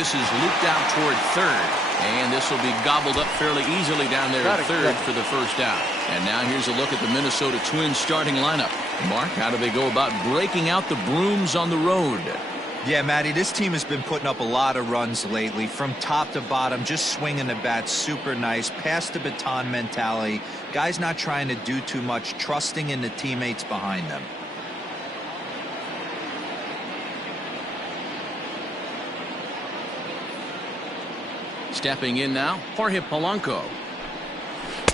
this is looped out toward third. And this will be gobbled up fairly easily down there at third for the first down. And now here's a look at the Minnesota Twins starting lineup. Mark, how do they go about breaking out the brooms on the road? Yeah, Matty, this team has been putting up a lot of runs lately from top to bottom, just swinging the bat super nice, pass the baton mentality. Guys not trying to do too much, trusting in the teammates behind them. Stepping in now, Jorge Polanco.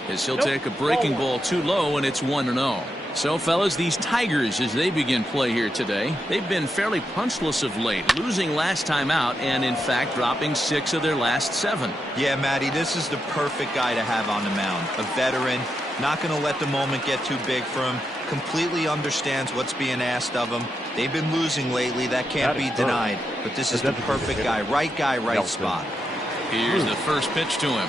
As he'll take a breaking ball too low, and it's 1-0. So, fellas, these Tigers, as they begin play here today, they've been fairly punchless of late, losing last time out and, in fact, dropping 6 of their last 7. Yeah, Matty, this is the perfect guy to have on the mound. A veteran, not going to let the moment get too big for him, completely understands what's being asked of him. They've been losing lately. That can't be denied. But this is the perfect guy, right spot. Here's the first pitch to him.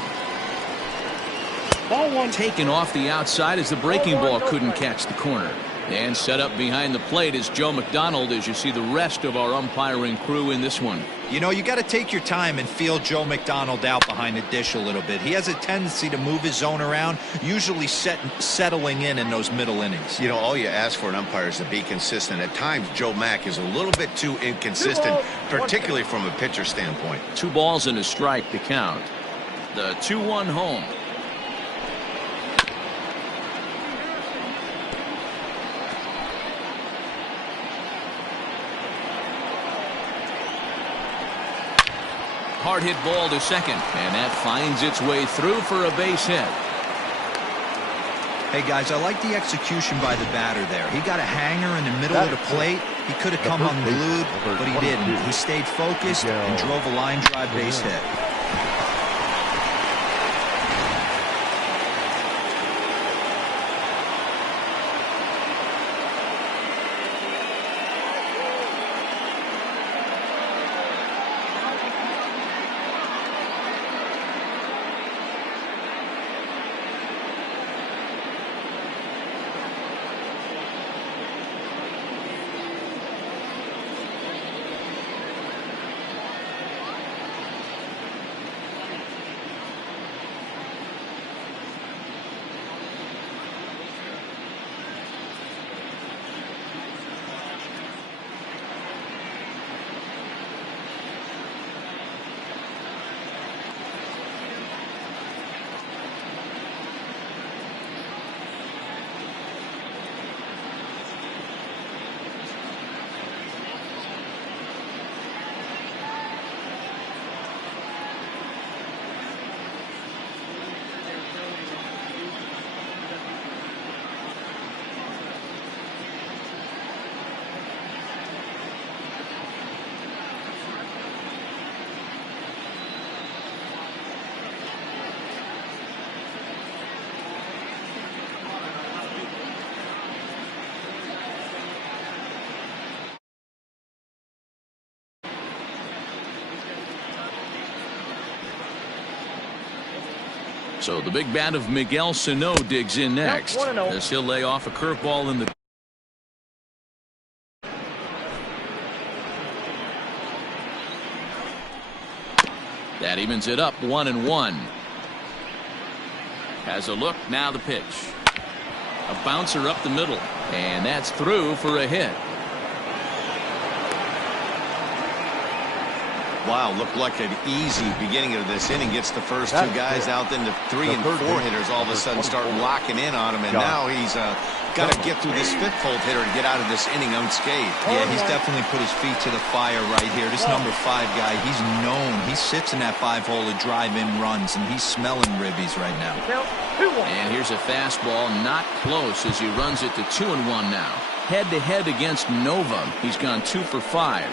Ball one. Taken off the outside as the breaking ball couldn't catch the corner. And set up behind the plate is Joe McDonald as you see the rest of our umpiring crew in this one. You know, you got to take your time and feel Joe McDonald out behind the dish a little bit. He has a tendency to move his zone around, usually settling in those middle innings. You know, all you ask for an umpire is to be consistent. At times, Joe Mack is a little bit too inconsistent, particularly from a pitcher standpoint. 2 balls and a strike to count. The 2-1 home. Hard hit ball to second, and that finds its way through for a base hit. Hey guys, I like the execution by the batter there. He got a hanger in the middle of the plate. He could have come unglued, but he didn't. He stayed focused and drove a line drive base hit. So the big bat of Miguel Sano digs in next. As he'll lay off a curveball in the. That evens it up 1-1. Has a look, now the pitch. A bouncer up the middle, and that's through for a hit. Wow, looked like an easy beginning of this inning. Gets the first 2 guys out, then the 3 and 4 hitters all of a sudden start locking in on him, and now he's got to get through this 5th-hole hitter to get out of this inning unscathed. Yeah, he's definitely put his feet to the fire right here. This number 5 guy, he's known. He sits in that 5-hole to drive in runs, and he's smelling ribbies right now. And here's a fastball, not close as he runs it to 2-1 now. Head-to-head against Nova. He's gone 2 for 5.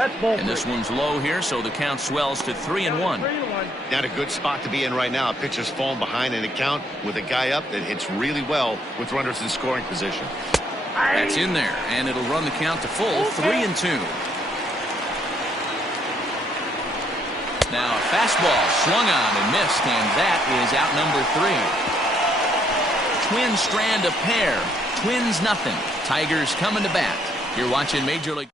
And this one's low here, so the count swells to 3-1. Not a good spot to be in right now. A pitcher's falling behind in the count with a guy up that hits really well with runners in scoring position. That's in there, and it'll run the count to full 3-2. Now a fastball swung on and missed, and that is out number 3. Twins strand a pair. Twins nothing. Tigers coming to bat. You're watching Major League.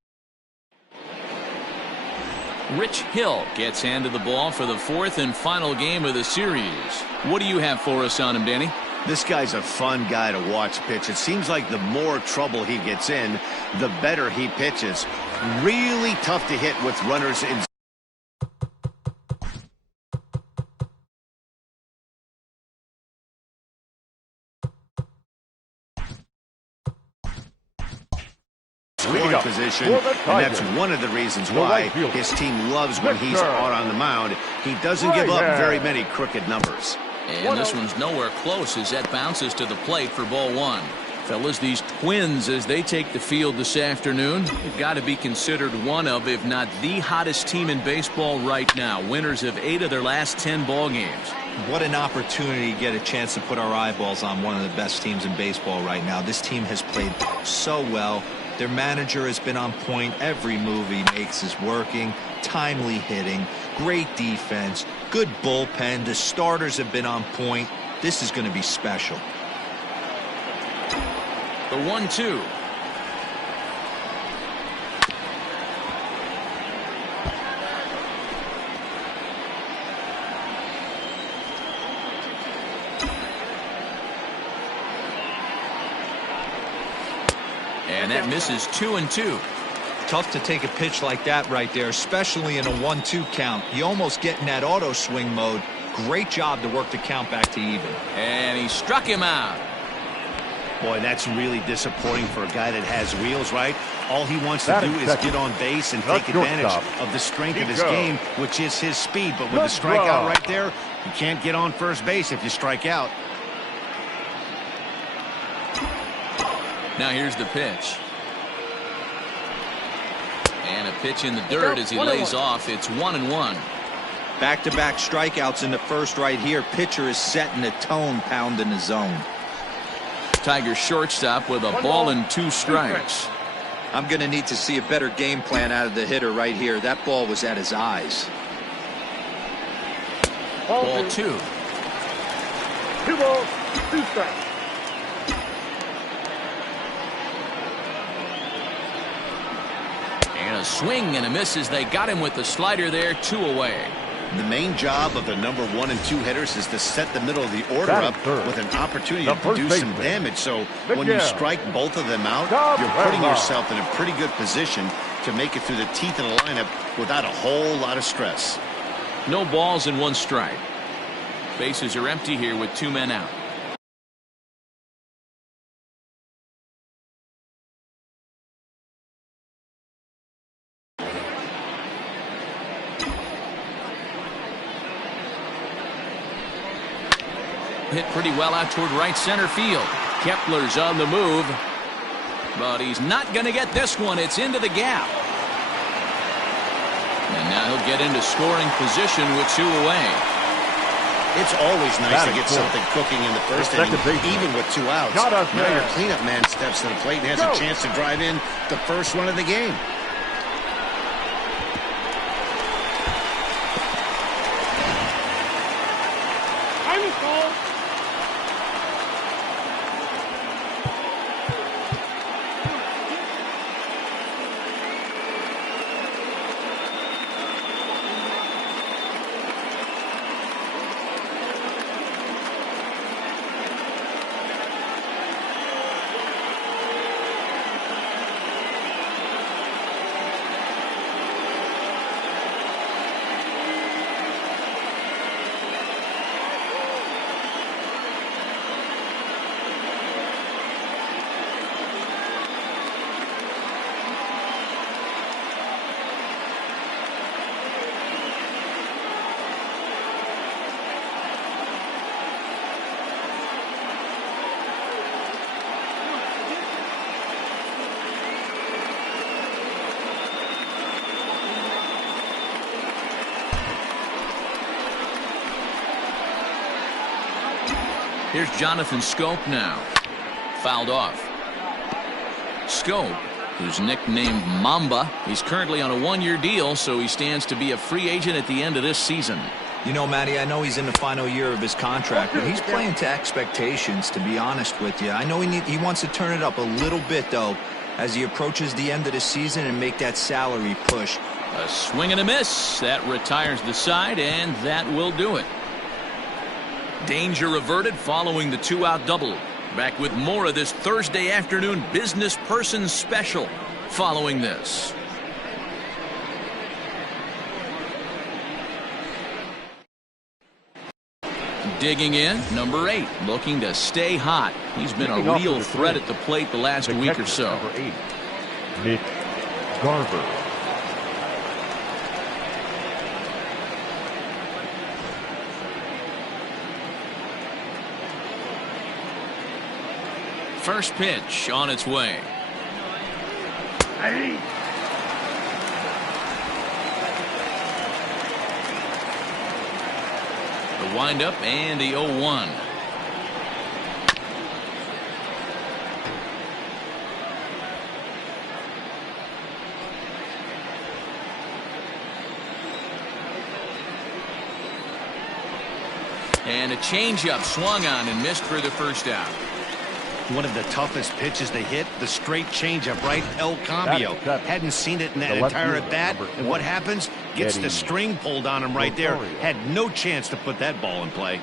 Rich Hill gets handed the ball for the 4th and final game of the series. What do you have for us on him, Danny? This guy's a fun guy to watch pitch. It seems like the more trouble he gets in, the better he pitches. Really tough to hit with runners in. Position, and that's one of the reasons why his team loves when he's out on the mound. He doesn't give up very many crooked numbers. And this one's nowhere close as that bounces to the plate for ball 1. Fellas, these Twins, as they take the field this afternoon, have got to be considered one of, if not the hottest team in baseball right now. Winners of 8 of their last 10 ball games. What an opportunity to get a chance to put our eyeballs on one of the best teams in baseball right now. This team has played so well. Their manager has been on point. Every move he makes is working. Timely hitting. Great defense. Good bullpen. The starters have been on point. This is going to be special. The 1-2. And that misses 2-2. Tough to take a pitch like that right there, especially in a 1-2 count. You almost get in that auto swing mode. Great job to work the count back to even. And he struck him out. Boy, that's really disappointing for a guy that has wheels, right? All he wants to do is get on base and take advantage of the strength of his game, which is his speed. But with a strikeout right there, you can't get on first base if you strike out. Now here's the pitch. And a pitch in the dirt as he lays off. It's 1-1. Back-to-back strikeouts in the first right here. Pitcher is setting the tone, pounding the zone. Tigers shortstop with a ball and 2 strikes. I'm going to need to see a better game plan out of the hitter right here. That ball was at his eyes. Ball 2. 2 balls, 2 strikes. And a swing and a miss as they got him with the slider there. 2 away. The main job of the number 1 and 2 hitters is to set the middle of the order up with an opportunity to do some damage. So when you strike both of them out, you're putting yourself in a pretty good position to make it through the teeth of the lineup without a whole lot of stress. No balls and 1 strike. Bases are empty here with 2 men out. Hit pretty well out toward right center field. Kepler's on the move, but he's not going to get this one. It's into the gap. And now he'll get into scoring position with 2 away. It's always nice to get something cooking in the first inning, even with 2 outs. Now your cleanup man steps to the plate and has a chance to drive in the first run of the game. Here's Jonathan Schoop now. Fouled off. Schoop, who's nicknamed Mamba, he's currently on a one-year deal, so he stands to be a free agent at the end of this season. You know, Matty, I know he's in the final year of his contract, but he's playing to expectations, to be honest with you. I know he wants to turn it up a little bit, though, as he approaches the end of the season and make that salary push. A swing and a miss. That retires the side, and that will do it. Danger averted following the two-out double. Back with more of this Thursday afternoon business person special following this. Digging in, number 8, looking to stay hot. He's been a real threat at the plate the last week or so. Number 8, Nick Garver. First pitch on its way. Hey. The windup and the 0-1. And a changeup swung on and missed for the first out. One of the toughest pitches to hit, the straight changeup, right? El Cambio. Hadn't seen it in that entire at bat. And what happens? Gets the string pulled on him right there. Had no chance to put that ball in play.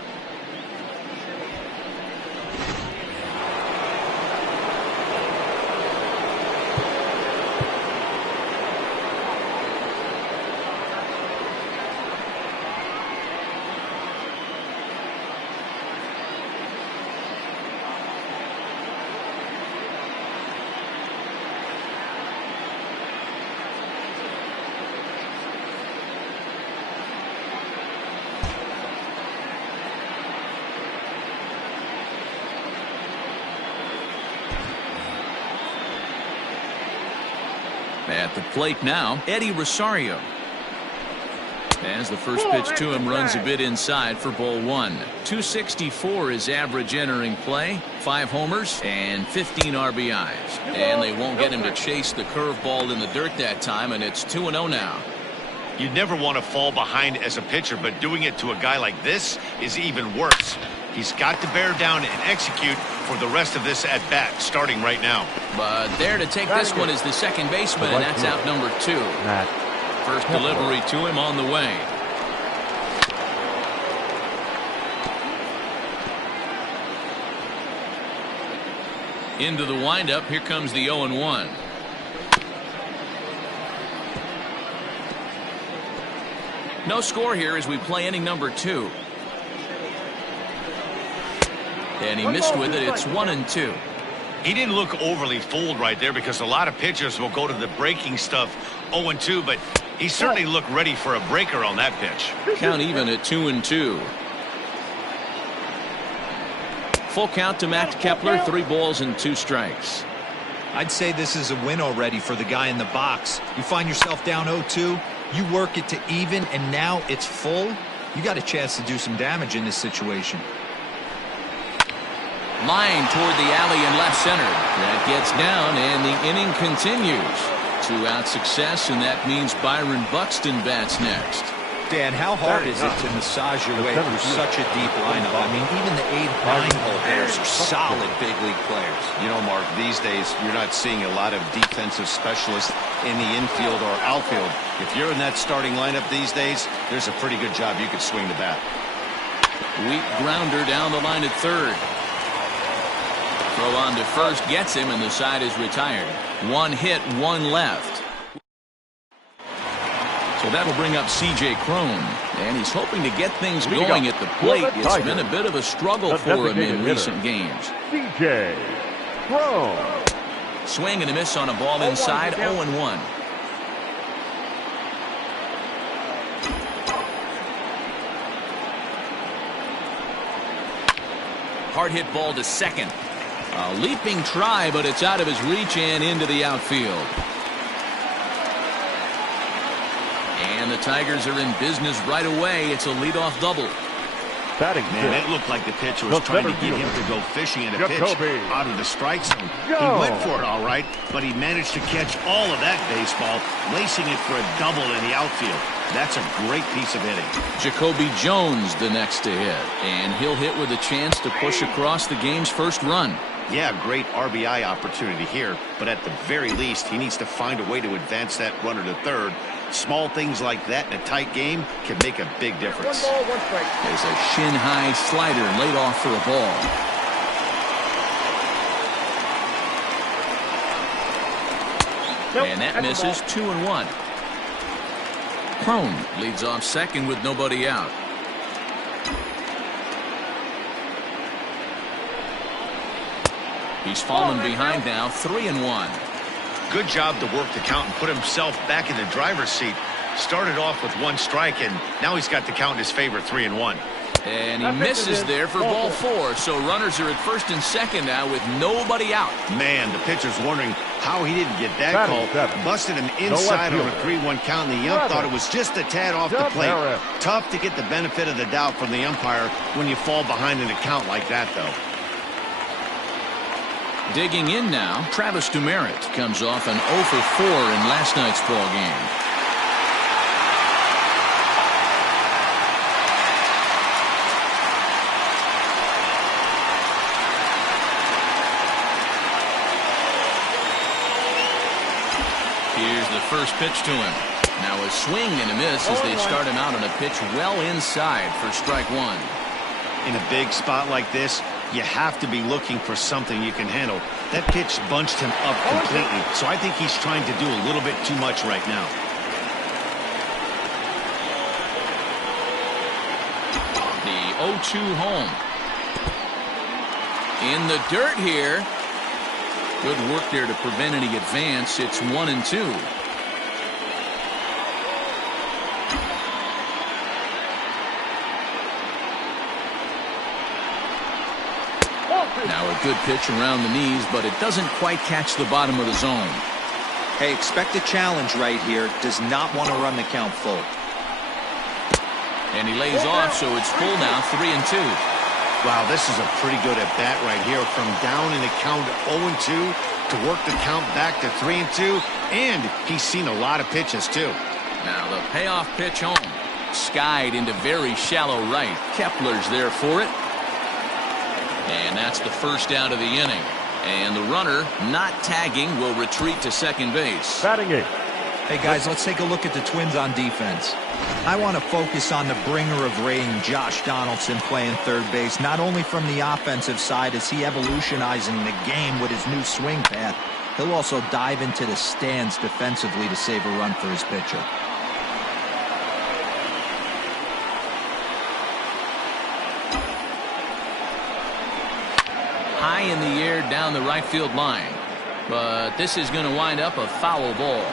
At the plate now, Eddie Rosario. As the first pitch to him runs a bit inside for ball 1. 264 is average entering play, 5 homers and 15 RBIs. And they won't get him to chase the curveball in the dirt that time, and it's 2-0 now. You never want to fall behind as a pitcher, but doing it to a guy like this is even worse. He's got to bear down and execute for the rest of this at-bat, starting right now. But there to take this one is the second baseman, and that's out number 2. First delivery to him on the way. Into the windup, here comes the 0-1. No score here as we play inning number 2. And he missed with it. It's 1-2. He didn't look overly fooled right there because a lot of pitchers will go to the breaking stuff 0-2, but he certainly looked ready for a breaker on that pitch. Count even at 2-2. Full count to Matt Kepler, 3 balls and 2 strikes. I'd say this is a win already for the guy in the box. You find yourself down 0-2, you work it to even, and now it's full. You got a chance to do some damage in this situation. Line toward the alley in left center. That gets down, and the inning continues. 2-out success, and that means Byron Buxton bats next. Dan, how hard is it to massage your way through such a deep lineup? I mean, even the 8 9-hole hitters are solid big league players. You know, Mark, these days you're not seeing a lot of defensive specialists in the infield or outfield. If you're in that starting lineup these days, there's a pretty good job you could swing the bat. Weak grounder down the line at third. Throw on to first gets him, and the side is retired. 1 hit, 1 left. So that'll bring up C.J. Cron, and he's hoping to get things going at the plate. It's been a bit of a struggle for him in recent games. C.J. Cron. Swing and a miss on a ball inside, 0-1. Hard hit ball to second. A leaping try, but it's out of his reach and into the outfield. And the Tigers are in business right away. It's a leadoff double. Batting Man, fifth, it looked like the pitcher the was trying to center get him fielder, to go fishing in a pitch Jacoby out of the strike zone. He Jones. went for it all right, but he managed to catch all of that baseball, lacing it for a double in the outfield. That's a great piece of hitting. Jacoby Jones the next to hit, and he'll hit with a chance to push across the game's first run. Yeah, great RBI opportunity here, but at the very least, he needs to find a way to advance that runner to third. Small things like that in a tight game can make a big difference. There's a shin-high slider laid off for a ball. And that misses. 2-1. Crone leads off second with nobody out. He's fallen behind now, 3-1. Good job to work the count and put himself back in the driver's seat. Started off with one strike, and now he's got the count in his favor, 3-1. And he misses there for ball 4. So runners are at first and second now with nobody out. Man, the pitcher's wondering how he didn't get that call. Busted him inside on a 3-1 count, and the ump thought it was just a tad off the plate. Tough to get the benefit of the doubt from the umpire when you fall behind in a count like that, though. Digging in now, Travis Demeritte comes off an 0 for 4 in last night's ball game. Here's the first pitch to him. Now a swing and a miss as they start him out on a pitch well inside for strike one. In a big spot like this, you have to be looking for something you can handle. That pitch bunched him up completely, so I think he's trying to do a little bit too much right now. The 0-2 home. In the dirt here. Good work there to prevent any advance. It's 1-2. Now a good pitch around the knees, but it doesn't quite catch the bottom of the zone. Hey, expect a challenge right here. Does not want to run the count full. And he lays off, so it's full now, 3-2. Wow, this is a pretty good at-bat right here. From down in the count 0-2 to work the count back to 3-2. And he's seen a lot of pitches, too. Now the payoff pitch home. Skied into very shallow right. Kepler's there for it. And that's the first out of the inning. And the runner, not tagging, will retreat to second base. Batting eighth. Hey, guys, let's take a look at the Twins on defense. I want to focus on the bringer of rain, Josh Donaldson, playing third base. Not only from the offensive side is he evolutionizing the game with his new swing path, he'll also dive into the stands defensively to save a run for his pitcher. High in the air down the right field line. But this is going to wind up a foul ball.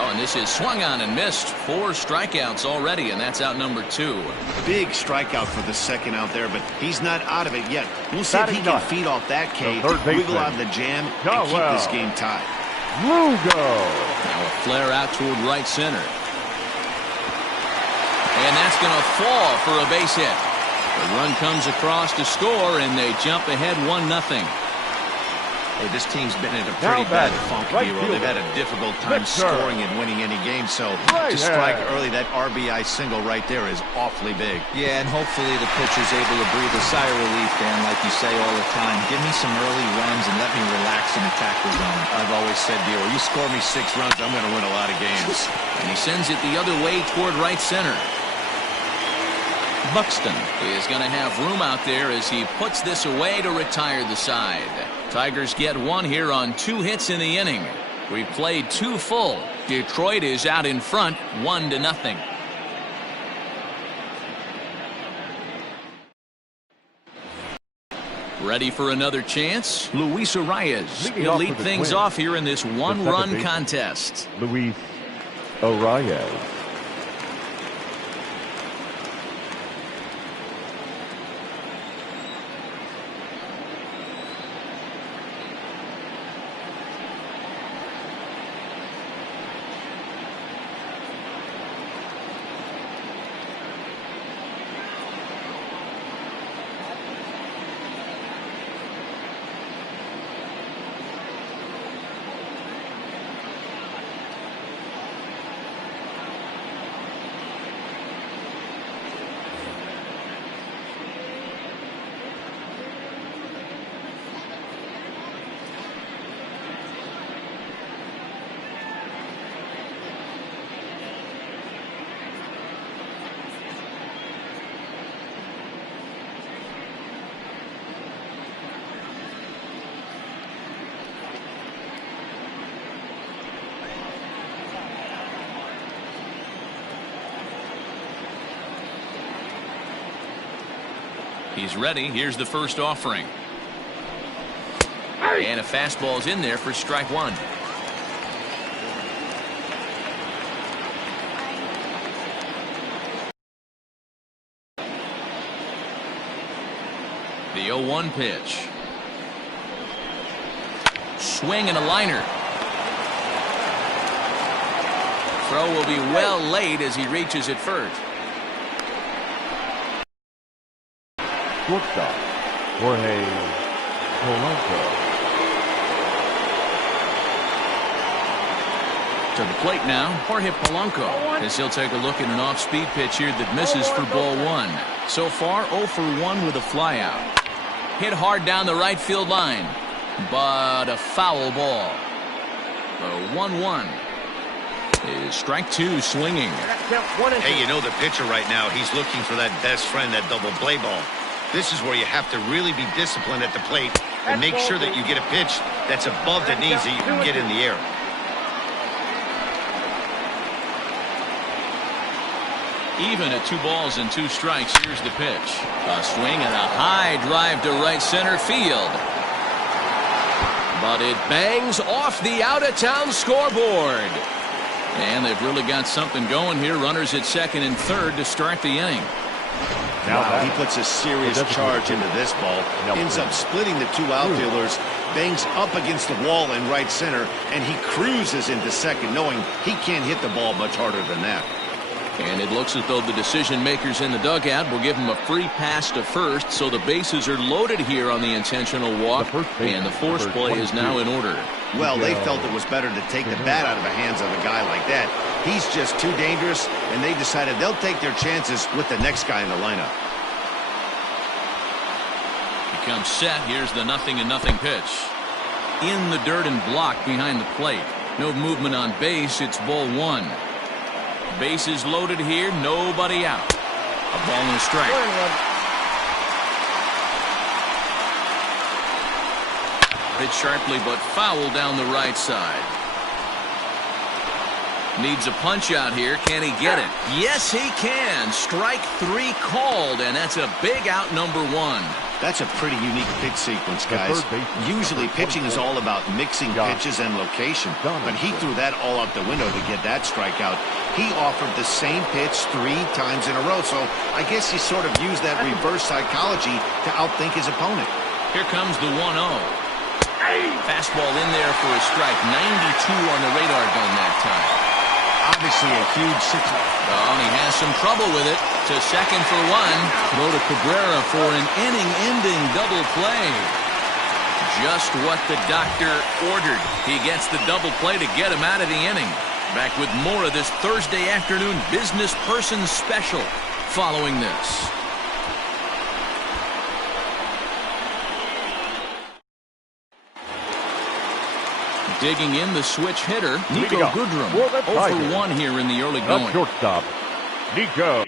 Oh, and this is swung on and missed. 4 strikeouts already, and that's out number 2. Big strikeout for the second out there, but he's not out of it yet. We'll see if he can feed off that K, wiggle out of the jam, and keep this game tied. Lugo. Now a flare out toward right center. And that's going to fall for a base hit. The run comes across to score, and they jump ahead 1-0. Hey, this team's been in a pretty bad funk, Hero. They've had a difficult time scoring and winning any game, so to strike early, that RBI single right there is awfully big. Yeah, and hopefully the pitcher's able to breathe a sigh of relief, Dan, like you say all the time. Give me some early runs and let me relax and attack the zone. I've always said, Dio, you score me 6 runs, I'm going to win a lot of games. And he sends it the other way toward right center. Buxton is going to have room out there as he puts this away to retire the side. Tigers get 1 here on 2 hits in the inning. We've played 2 full. Detroit is out in front 1-0. Ready for another chance? Luis Arias will lead things off here in this 1-run contest. Luis Arias. He's ready. Here's the first offering. And a fastball's in there for strike one. The 0-1 pitch. Swing and a liner. Throw will be well late as he reaches it first. Shortstop, Jorge Polanco. To the plate now, Jorge Polanco, as he'll take a look at an off-speed pitch here that misses for ball one. So far, 0 for 1 with a flyout. Hit hard down the right field line, but a foul ball. The 1-1 is strike two swinging. Hey, you know the pitcher right now, he's looking for that best friend, that double play ball. This is where you have to really be disciplined at the plate and make sure that you get a pitch that's above the knees that you can get in the air. Even at 2 balls and 2 strikes, here's the pitch. A swing and a high drive to right center field. But it bangs off the out-of-town scoreboard. And they've really got something going here. Runners at second and third to start the inning. Wow, he puts a serious charge into this ball. Ends up splitting the 2 outfielders. Bangs up against the wall in right center. And he cruises into second, knowing he can't hit the ball much harder than that. And it looks as though the decision makers in the dugout will give him a free pass to first, so the bases are loaded here on the intentional walk, and the force play is now in order. Well, they felt it was better to take the bat out of the hands of a guy like that. He's just too dangerous, and they decided they'll take their chances with the next guy in the lineup. Becomes set. Here's the 0-0 pitch. In the dirt and blocked behind the plate. No movement on base. It's ball one. Bases loaded here, nobody out. A ball and a strike. Hit sharply but foul down the right side. Needs a punch out here. Can he get it? Yes, he can. Strike 3 called, and that's a big out, number 1. That's a pretty unique pitch sequence, guys. Usually pitching is all about mixing pitches and location, but he threw that all out the window to get that strikeout. He offered the same pitch 3 times in a row, so I guess he sort of used that reverse psychology to outthink his opponent. Here comes the 1-0. Fastball in there for a strike. 92 on the radar gun that time. Obviously a huge Oh, and he has some trouble with it. To second for 1. Throw to Cabrera for an inning-ending double play. Just what the doctor ordered. He gets the double play to get him out of the inning. Back with more of this Thursday afternoon business person special following this. Digging in the switch hitter, Niko Goodrum. 0 for 1 here in the early going. Shortstop, Niko.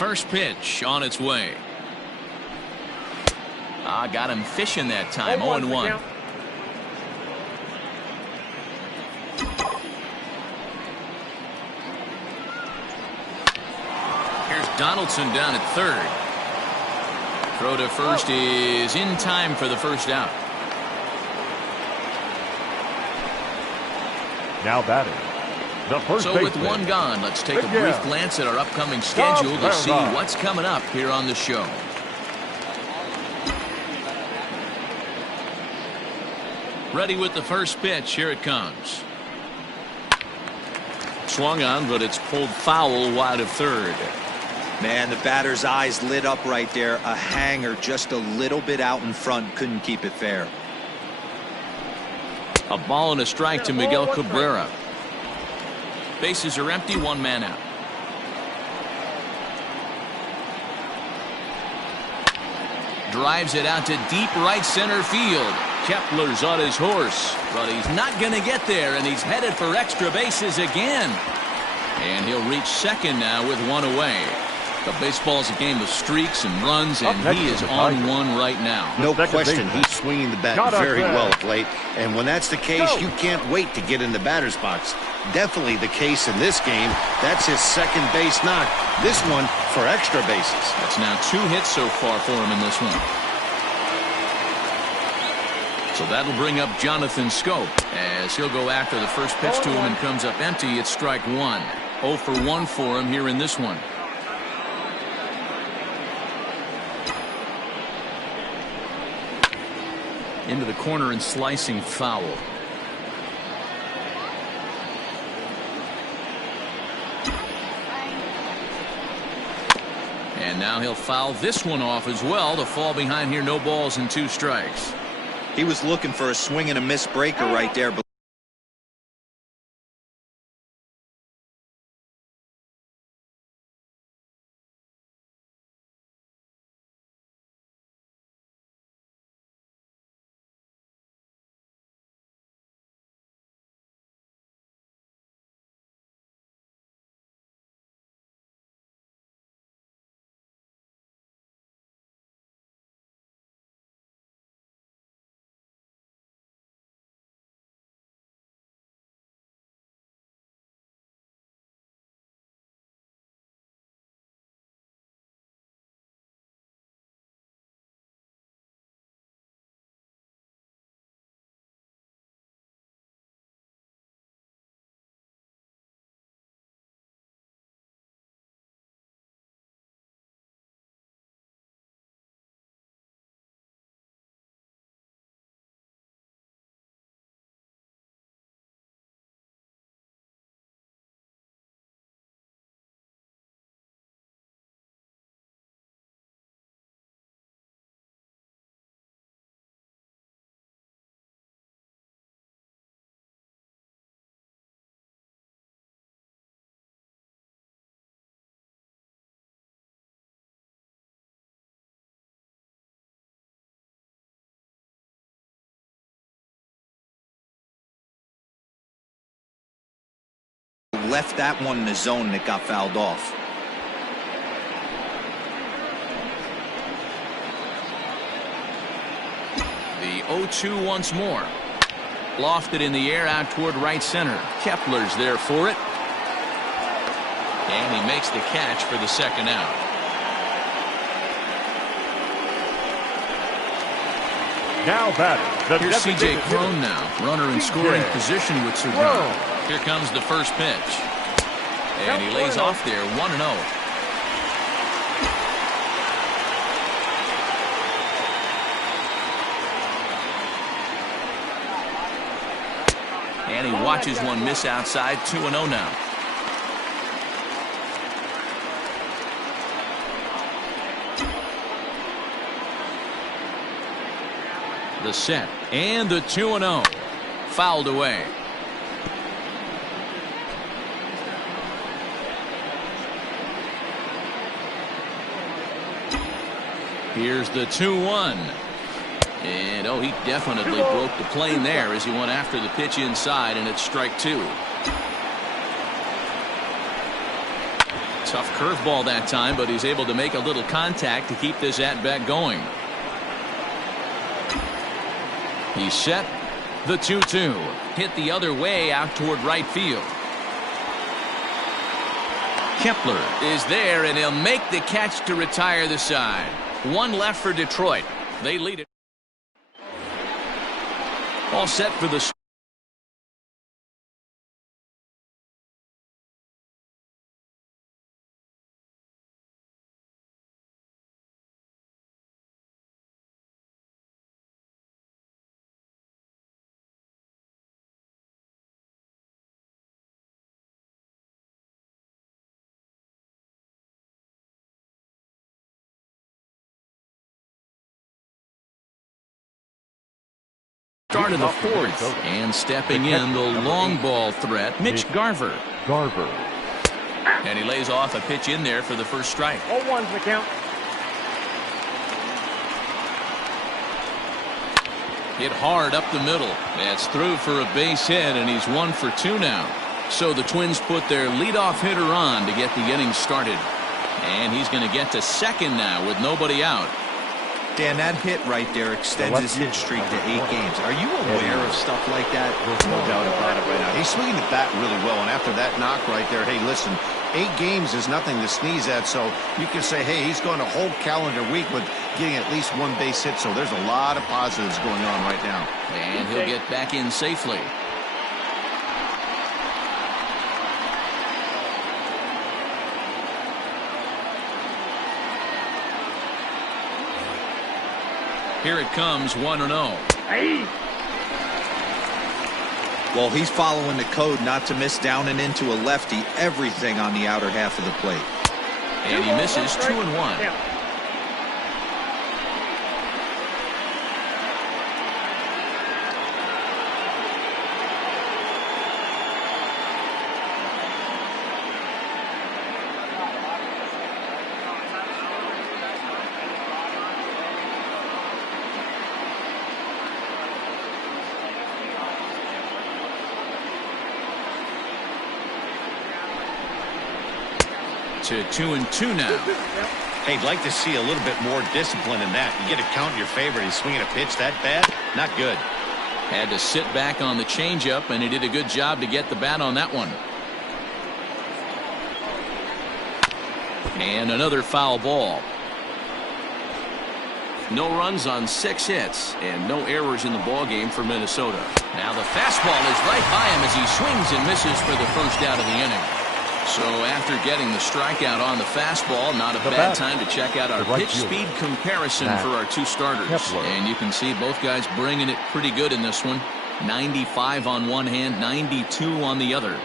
First pitch on its way. Got him fishing that time. 0-1. Here's Donaldson down at third. Throw to first is in time for the first out. Now batting. The first So with one gone, let's take a brief glance at our upcoming schedule to see what's coming up here on the show. Ready with the first pitch. Here it comes. Swung on, but it's pulled foul wide of third. Man, the batter's eyes lit up right there. A hanger just a little bit out in front. Couldn't keep it fair. A ball and a strike to Miguel Cabrera. Bases are empty. One man out. Drives it out to deep right center field. Kepler's on his horse, but he's not going to get there, and he's headed for extra bases again. And he'll reach second now with one away. The baseball's a game of streaks and runs, and he is on one right now. No question, he's swinging the bat very well of late. And when that's the case, you can't wait to get in the batter's box. Definitely the case in this game. That's his second base knock. This one for extra bases. That's now 2 hits so far for him in this one. So that'll bring up Jonathan Schoop as he'll go after the first pitch to him and comes up empty. It's strike one. 0 for 1 for him here in this one. Into the corner and slicing foul. And now he'll foul this one off as well to fall behind here. No balls and 2 strikes. He was looking for a swing and a miss breaker right there. Left that one in the zone and it got fouled off. The 0-2 once more. Lofted in the air out toward right center. Kepler's there for it. And he makes the catch for the second out. Now batting. Here's C.J. Cron now. Runner in scoring position with Cerrone. Here comes the first pitch. And he lays off there, 1-0. And he watches one miss outside, 2-0 now. The set and the 2-0. Fouled away. Here's the 2-1. And oh, he definitely broke the plane there as he went after the pitch inside, and it's strike 2. Tough curveball that time, but he's able to make a little contact to keep this at-bat going. He's set. The 2-2. Hit the other way out toward right field. Kepler is there, and he'll make the catch to retire the side. One left for Detroit. They lead it. All set for the start of the fourth, and stepping in the long ball threat, Mitch Garver. And he lays off a pitch in there for the first strike. 0-1's the count. Hit hard up the middle. That's through for a base hit, and he's 1 for 2 now. So the Twins put their leadoff hitter on to get the inning started. And he's going to get to second now with nobody out. Dan, that hit right there extends his hit streak to 8 games. Are you aware of stuff like that? No doubt about it right now. He's swinging the bat really well, and after that knock right there, hey, listen, 8 games is nothing to sneeze at, so you can say, hey, he's going a whole calendar week with getting at least 1 base hit, so there's a lot of positives going on right now. And he'll get back in safely. Here it comes, 1-0. Well, he's following the code not to miss down and into a lefty, everything on the outer half of the plate. And he misses 2-1. To 2-2 now. Hey, I'd like to see a little bit more discipline in that. You get a count in your favor. He's swinging a pitch that bad. Not good. Had to sit back on the changeup, and he did a good job to get the bat on that one. And another foul ball. No runs on 6 hits and no errors in the ball game for Minnesota. Now the fastball is right by him as he swings and misses for the first out of the inning. So after getting the strikeout on the fastball, not a bad time to check out our pitch speed comparison for our 2 starters. And you can see both guys bringing it pretty good in this one. 95 on one hand, 92 on the other.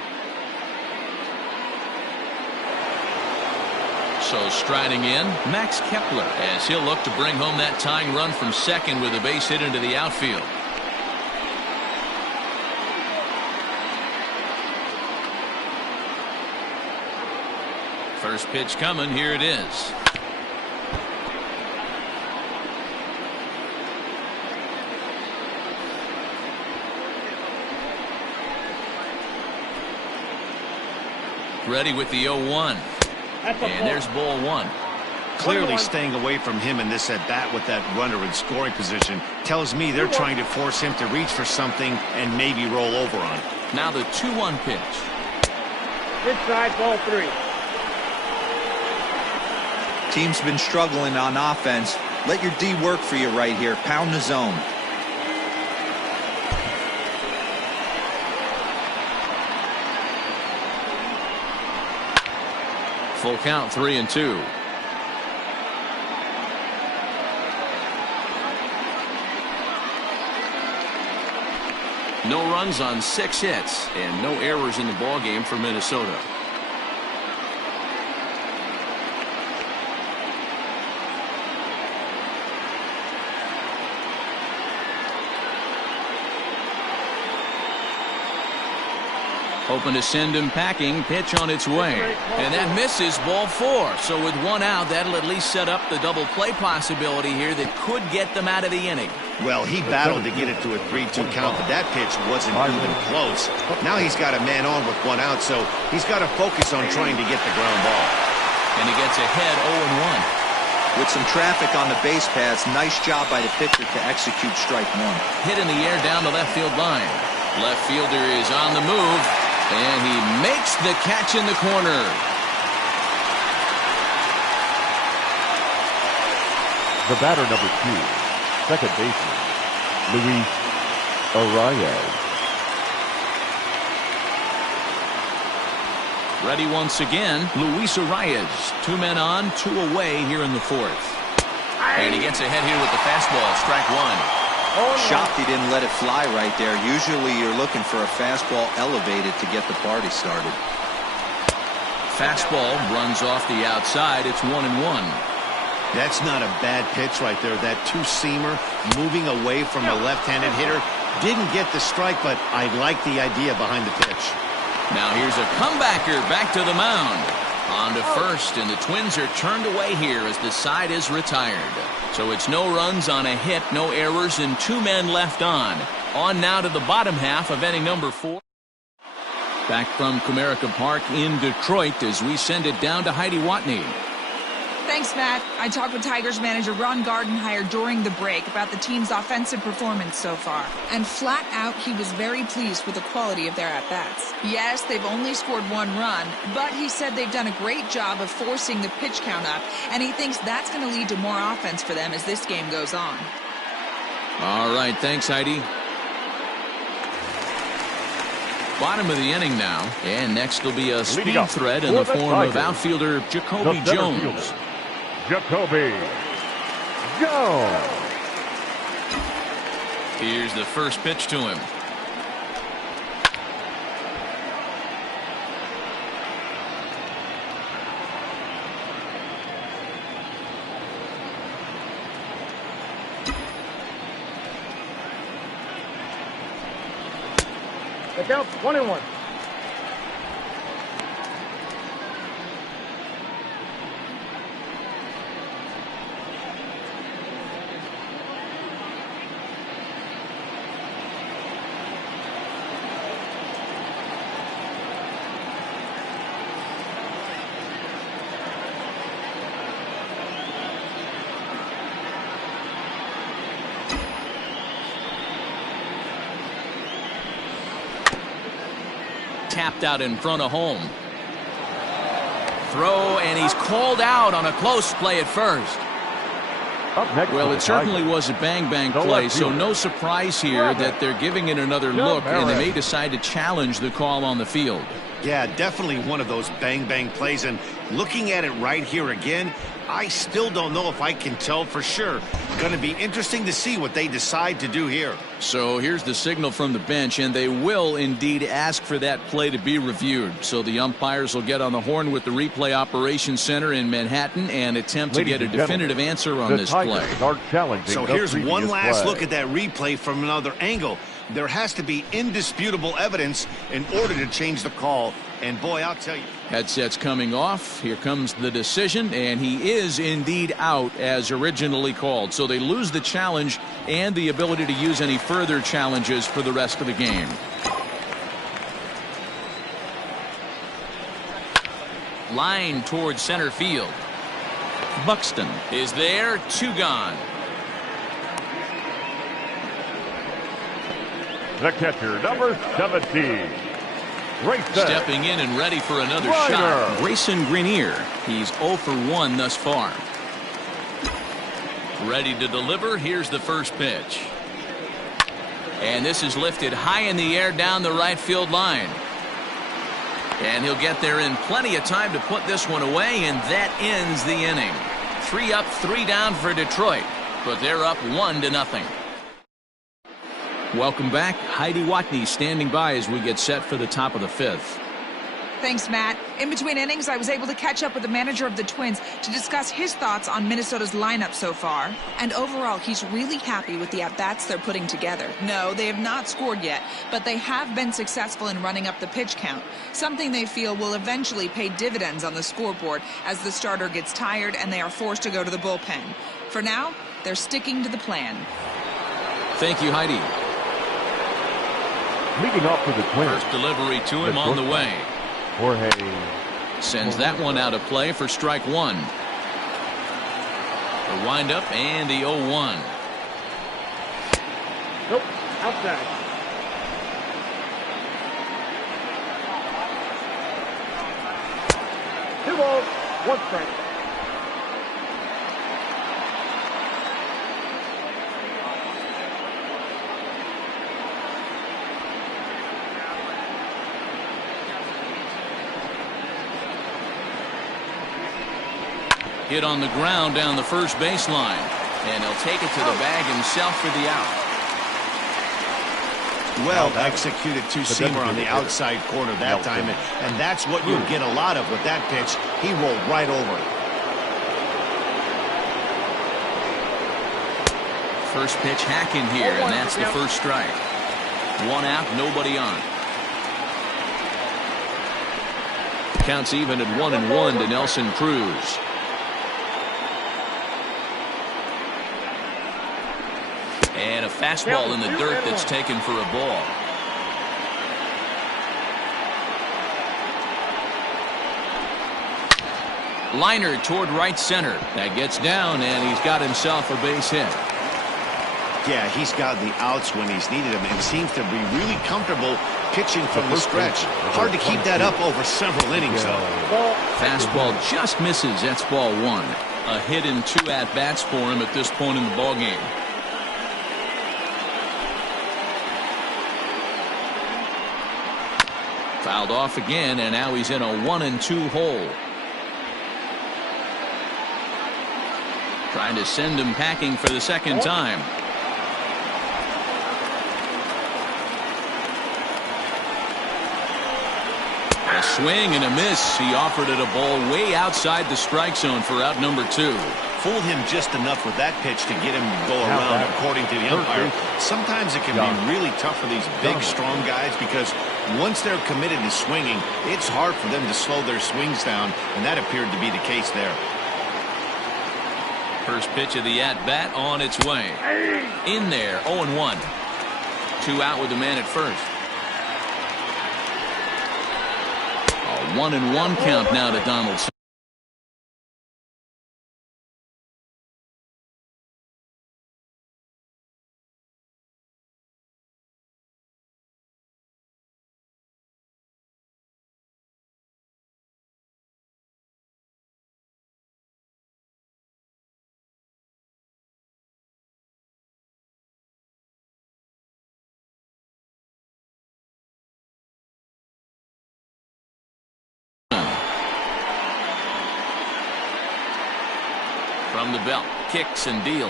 So striding in, Max Kepler, as he'll look to bring home that tying run from second with a base hit into the outfield. First pitch coming. Here it is. Ready with the 0-1. And there's ball 1. Clearly staying away from him in this at-bat with that runner in scoring position tells me they're trying to force him to reach for something and maybe roll over on it. Now the 2-1 pitch. Inside, ball 3. Team's been struggling on offense. Let your D work for you right here. Pound the zone. Full count, 3-2. No runs on 6 hits and no errors in the ball game for Minnesota. Hoping to send him packing. Pitch on its way. And that misses, ball 4. So with 1 out, that'll at least set up the double play possibility here that could get them out of the inning. Well, he battled to get it to a 3-2 count, but that pitch wasn't even close. Now he's got a man on with 1 out, so he's got to focus on trying to get the ground ball. And he gets ahead 0-1. With some traffic on the base paths, nice job by the pitcher to execute strike one. Hit in the air down the left field line. Left fielder is on the move, and he makes the catch in the corner. The batter, number 2, second baseman, Luis Arraez. Ready once again, Luis Arraez. 2 men on, 2 away here in the 4th. And he gets ahead here with the fastball, strike 1. Shocked he didn't let it fly right there. Usually you're looking for a fastball elevated to get the party started. Fastball runs off the outside. It's 1-1. That's not a bad pitch right there. That two-seamer moving away from a left-handed hitter. Didn't get the strike, but I like the idea behind the pitch. Now here's a comebacker back to the mound. On to first, and the Twins are turned away here as the side is retired. So it's no runs on a hit, no errors, and 2 men left on. On now to the bottom half of inning number 4. Back from Comerica Park in Detroit as we send it down to Heidi Watney. Thanks, Matt. I talked with Tigers manager Ron Gardenhire during the break about the team's offensive performance so far. And flat out, he was very pleased with the quality of their at-bats. Yes, they've only scored 1 run, but he said they've done a great job of forcing the pitch count up, and he thinks that's going to lead to more offense for them as this game goes on. All right, thanks, Heidi. Bottom of the inning now, and next will be a speed threat in the form of outfielder Jacoby Jones. Jacoby Jones. Here's the first pitch to him. The count's 1-1. Tapped out in front of home. Throw, and he's called out on a close play at first. Well, it certainly was a bang-bang play, so no surprise here that they're giving it another look, and they may decide to challenge the call on the field. Yeah, definitely one of those bang-bang plays, and looking at it right here again, I still don't know if I can tell for sure. Going to be interesting to see what they decide to do here. So here's the signal from the bench, and they will indeed ask for that play to be reviewed. So the umpires will get on the horn with the replay operations center in Manhattan and attempt to get a definitive answer on this play. So here's one last look at that replay from another angle. There has to be indisputable evidence in order to change the call. And boy, I'll tell you. Headsets coming off. Here comes the decision, and he is indeed out as originally called. So they lose the challenge and the ability to use any further challenges for the rest of the game. Line towards center field. Buxton is there, 2 gone. The catcher, number 17. Stepping in and ready for another shot. Grayson Greenier. He's 0 for 1 thus far. Ready to deliver. Here's the first pitch. And this is lifted high in the air down the right field line. And he'll get there in plenty of time to put this one away, and that ends the inning. 3 up, 3 down for Detroit, but they're up 1-0. Welcome back. Heidi Watney standing by as we get set for the top of the 5th. Thanks, Matt. In between innings, I was able to catch up with the manager of the Twins to discuss his thoughts on Minnesota's lineup so far. And overall, he's really happy with the at-bats they're putting together. No, they have not scored yet, but they have been successful in running up the pitch count, something they feel will eventually pay dividends on the scoreboard as the starter gets tired and they are forced to go to the bullpen. For now, they're sticking to the plan. Thank you, Heidi. Leading off for the Twins. First delivery to him on the way. Jorge Sends that one out of play for strike one. The windup and the 0-1. Nope, outside. Two balls, one strike. Hit on the ground down the first baseline. And he'll take it to the bag himself for the out. Well executed two-seamer on the outside corner that time. And that's what you'll get a lot of with that pitch. He rolled right over it. First pitch hacking here, and that's the first strike. One out, nobody on. Counts even at 1-1 to Nelson Cruz. And a fastball in the dirt that's taken for a ball. Liner toward right center. That gets down, and he's got himself a base hit. Yeah, he's got the outs when he's needed them and seems to be really comfortable pitching from the stretch. Hard to keep that up over several innings, though. Fastball just misses. That's ball one. A hit in 2 at-bats for him at this point in the ballgame. Fouled off again, and now he's in a 1-2 hole. Trying to send him packing for the second time. A swing and a miss. He offered it a ball way outside the strike zone for out number 2. Fooled him just enough with that pitch to get him to go around, according to the umpire. Sometimes it can be really tough for these big, strong guys because once they're committed to swinging, it's hard for them to slow their swings down, and that appeared to be the case there. First pitch of the at-bat on its way. In there, 0-1. 2 out with the man at first. A 1-1 count now to Donaldson. From the belt, kicks and deals.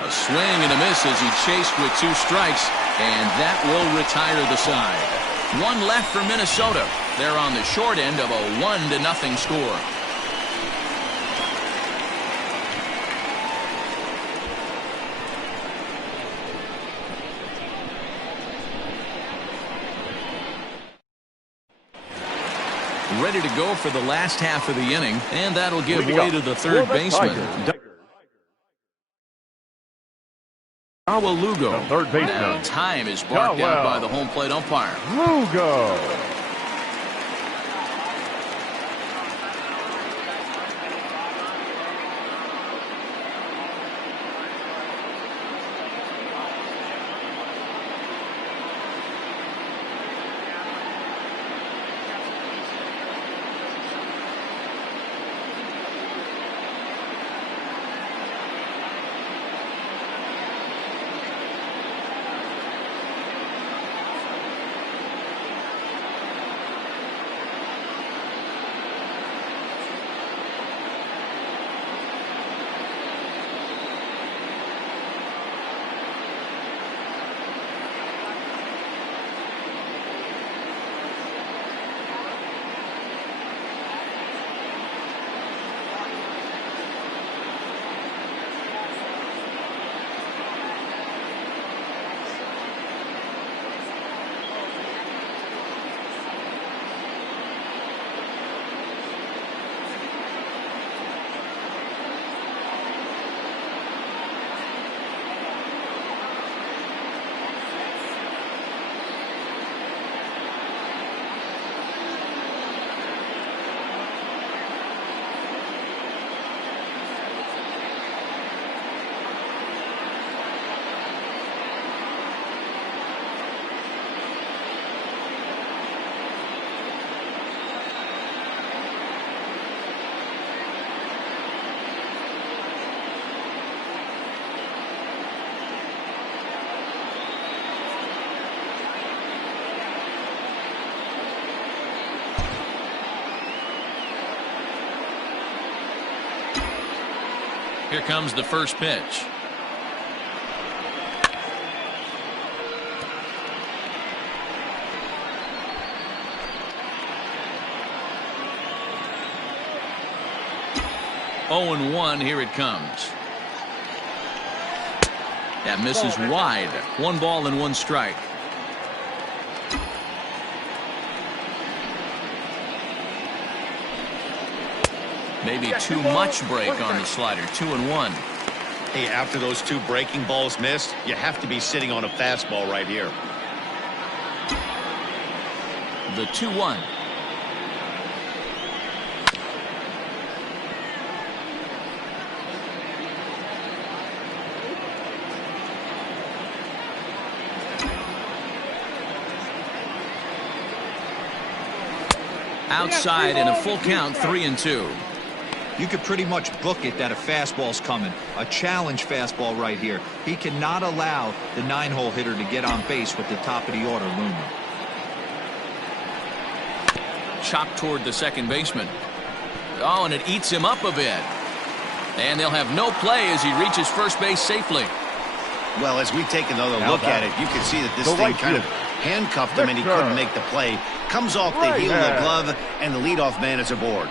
A swing and a miss as he chased with 2 strikes, and that will retire the side. 1 left for Minnesota. They're on the short end of a 1-0 score. Ready to go for the last half of the inning, and that'll give way to the third baseman. Darwell Lugo. The third baseman. Now time is barked out by the home plate umpire. Lugo. Here comes the first pitch. Oh, and 1. Here it comes. That misses wide. 1 ball and 1 strike. Maybe too much break on the slider. 2-1. Hey, after those 2 breaking balls missed, you have to be sitting on a fastball right here. The 2-1. Outside in a full count, 3-2. You could pretty much book it that a fastball's coming. A challenge fastball right here. He cannot allow the 9-hole hitter to get on base with the top of the order looming. Chopped toward the second baseman. Oh, and it eats him up a bit. And they'll have no play as he reaches first base safely. Well, as we take another look at it, you can see that this thing kind of handcuffed him and he couldn't make the play. Comes off the heel of the glove, and the leadoff man is aboard.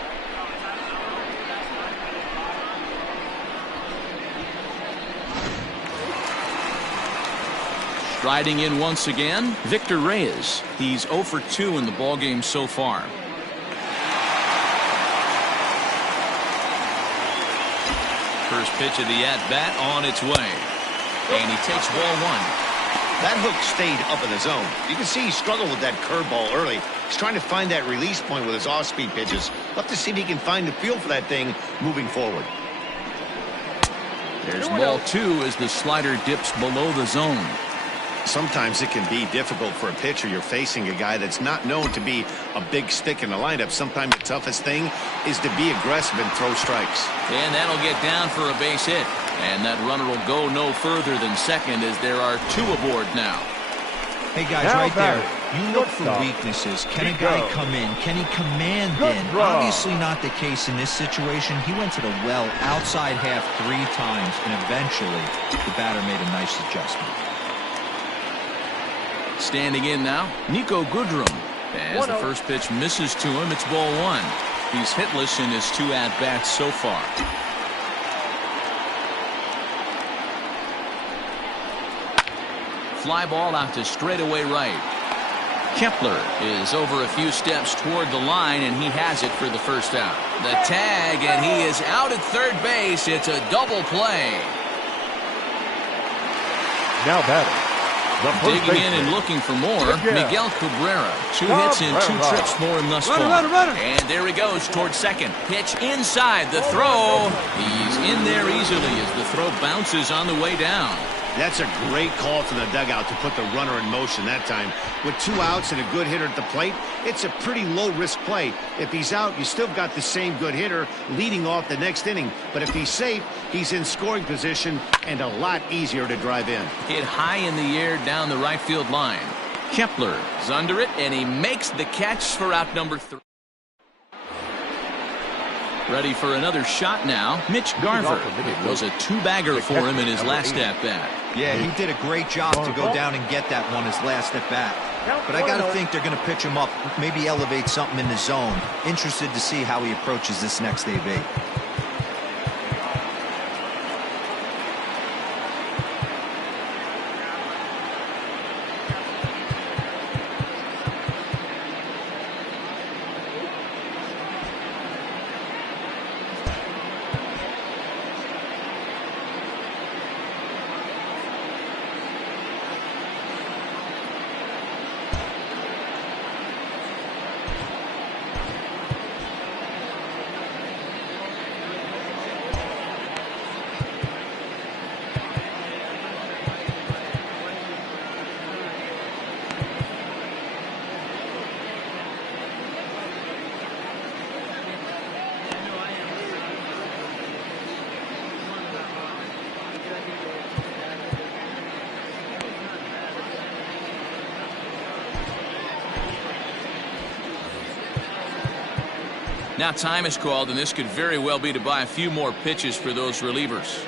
Striding in once again, Victor Reyes. He's 0 for 2 in the ballgame so far. First pitch of the at-bat on its way. And he takes ball 1. That hook stayed up in the zone. You can see he struggled with that curveball early. He's trying to find that release point with his off-speed pitches. We'll have to see if he can find the feel for that thing moving forward. There's ball 2 as the slider dips below the zone. Sometimes it can be difficult for a pitcher. You're facing a guy that's not known to be a big stick in the lineup. Sometimes the toughest thing is to be aggressive and throw strikes. And that'll get down for a base hit. And that runner will go no further than second as there are 2 aboard now. Hey, guys, right there, you look for weaknesses. Can a guy come in? Can he command in? Obviously not the case in this situation. He went to the well outside half 3 times, and eventually the batter made a nice adjustment. Standing in now, Niko Goodrum. As the first pitch misses to him, it's ball 1. He's hitless in his 2 at-bats so far. Fly ball out to straightaway right. Kepler is over a few steps toward the line, and he has it for the first out. The tag, and he is out at third base. It's a double play. Now batting. Digging in and looking for more, Miguel Cabrera. 2 hits and 2 trips for him thus far. And there he goes towards second. Pitch inside. The throw. He's in there easily as the throw bounces on the way down. That's a great call from the dugout to put the runner in motion that time. With 2 outs and a good hitter at the plate, it's a pretty low-risk play. If he's out, you still got the same good hitter leading off the next inning. But if he's safe, he's in scoring position and a lot easier to drive in. Hit high in the air down the right field line. Kepler is under it, and he makes the catch for out number 3. Ready for another shot now, Mitch Garver. It was a 2-bagger for him in his last at-bat. Yeah, he did a great job to go down and get that one his last at-bat. But I got to think they're going to pitch him up, maybe elevate something in the zone. Interested to see how he approaches this next AB. Now time is called, and this could very well be to buy a few more pitches for those relievers.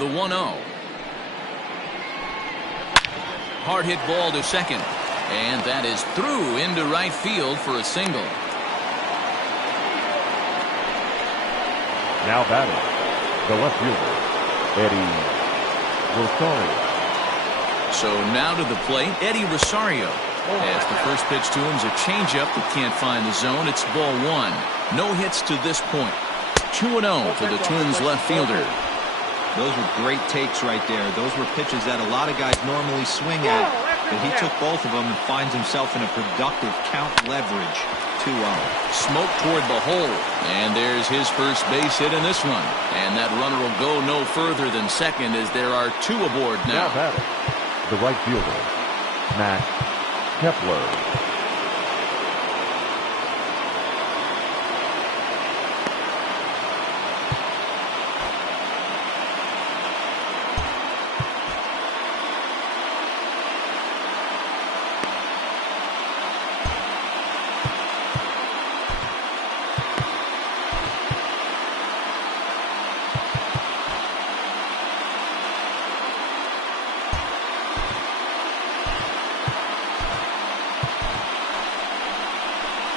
The 1-0. Hard hit ball to second. And that is through into right field for a single. Now batting, the left fielder, Eddie Rosario. So now to the plate, Eddie Rosario. As the first pitch to him is a changeup that can't find the zone. It's ball one. No hits to this point. 2-0 for the Twins left fielder. Those were great takes right there. Those were pitches that a lot of guys normally swing at, but he took both of them and finds himself in a productive count leverage. 2-0. Smoke toward the hole, and there's his first base hit in this one. And that runner will go no further than second as there are two aboard now. Now batting, the right fielder, Max Kepler.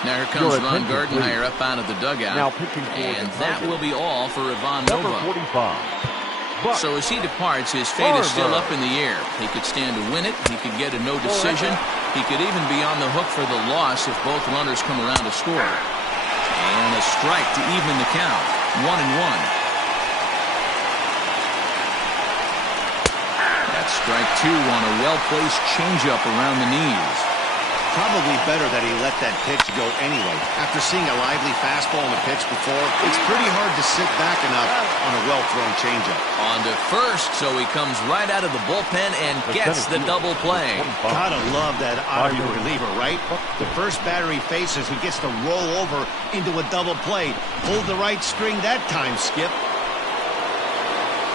Now here comes Ron Gardenhire up out of the dugout. Now pitching and that will be all for Ivan Nova. Nova. 45. So as he departs, his fate is still up in the air. He could stand to win it. He could get a no decision. He could even be on the hook for the loss if both runners come around to score. And a strike to even the count. 1-1. That's strike two on a well-placed changeup around the knees. Probably better that he let that pitch go anyway. After seeing a lively fastball in the pitch before, it's pretty hard to sit back enough on a well-thrown changeup. On to first, so he comes right out of the bullpen and gets the double play. Gotta love that out of your reliever, right? The first batter he faces who gets to roll over into a double play. Pulled the right string that time, Skip.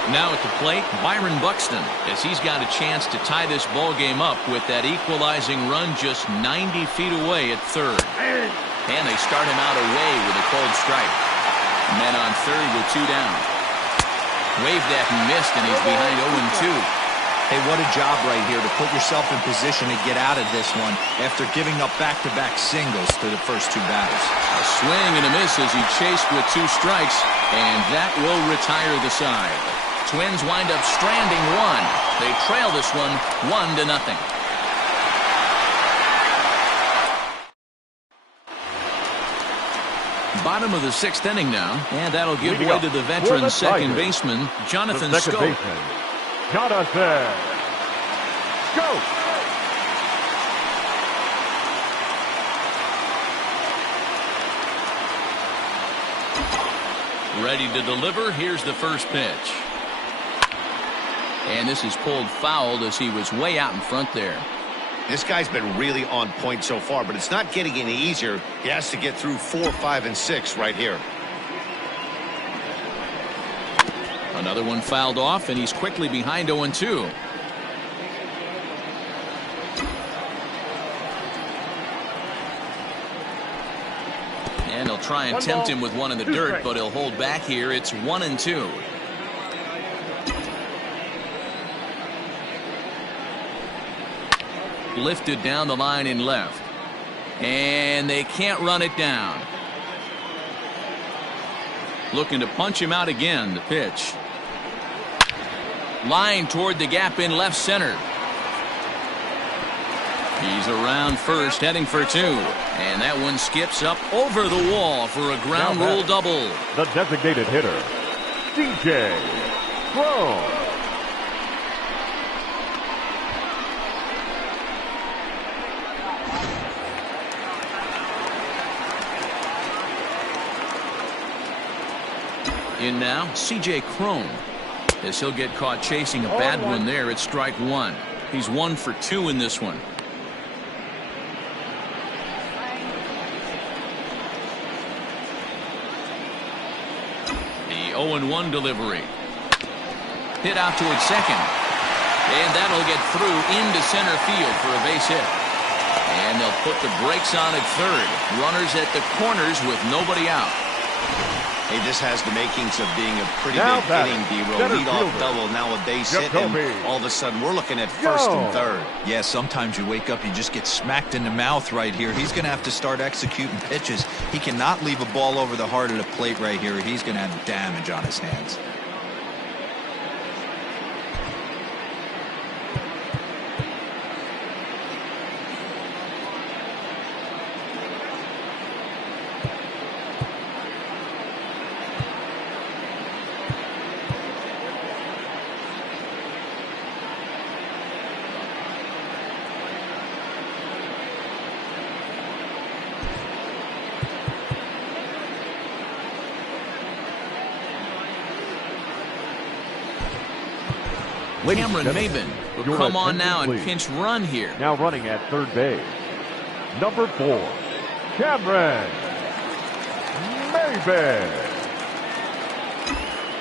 Now at the plate, Byron Buxton, as he's got a chance to tie this ball game up with that equalizing run just 90 feet away at third. And they start him out away with a cold strike. Men on third with two down. Waved at and missed, and he's behind 0-2. Hey, what a job right here to put yourself in position to get out of this one after giving up back-to-back singles to the first two batters. A swing and a miss as he chased with two strikes, and that will retire the side. Twins wind up stranding one. They trail this one 1-0. Bottom of the sixth inning now, and that'll give way to the veteran second baseman, Jonathan Schoop. Jonathan Schoop. Ready to deliver. Here's the first pitch. And this is pulled foul as he was way out in front there. This guy's been really on point so far, but it's not getting any easier. He has to get through 4, 5, and 6 right here. Another one fouled off, and he's quickly behind 0-2. And he'll try and tempt him with one in the dirt, but he'll hold back here. It's 1-2. Lifted down the line in left. And they can't run it down. Looking to punch him out again. The pitch. Line toward the gap in left center. He's around first, heading for two. And that one skips up over the wall for a ground rule double. The designated hitter, DJ Cron. In now, C.J. Cron. As he'll get caught chasing a bad one there at strike one. He's 1 for 2 in this one. The 0-1 delivery. Hit out towards second. And that'll get through into center field for a base hit. And they'll put the brakes on at third. Runners at the corners with nobody out. Hey, this has the makings of being a pretty big inning, D-Roll. Lead-off double, now a base hit, and all of a sudden we're looking at first and third. Yeah, sometimes you wake up, you just get smacked in the mouth right here. He's going to have to start executing pitches. He cannot leave a ball over the heart of the plate right here. He's going to have damage on his hands. Cameron Maybin will come on now and pinch run here. Now running at third base, number 4, Cameron Maybin.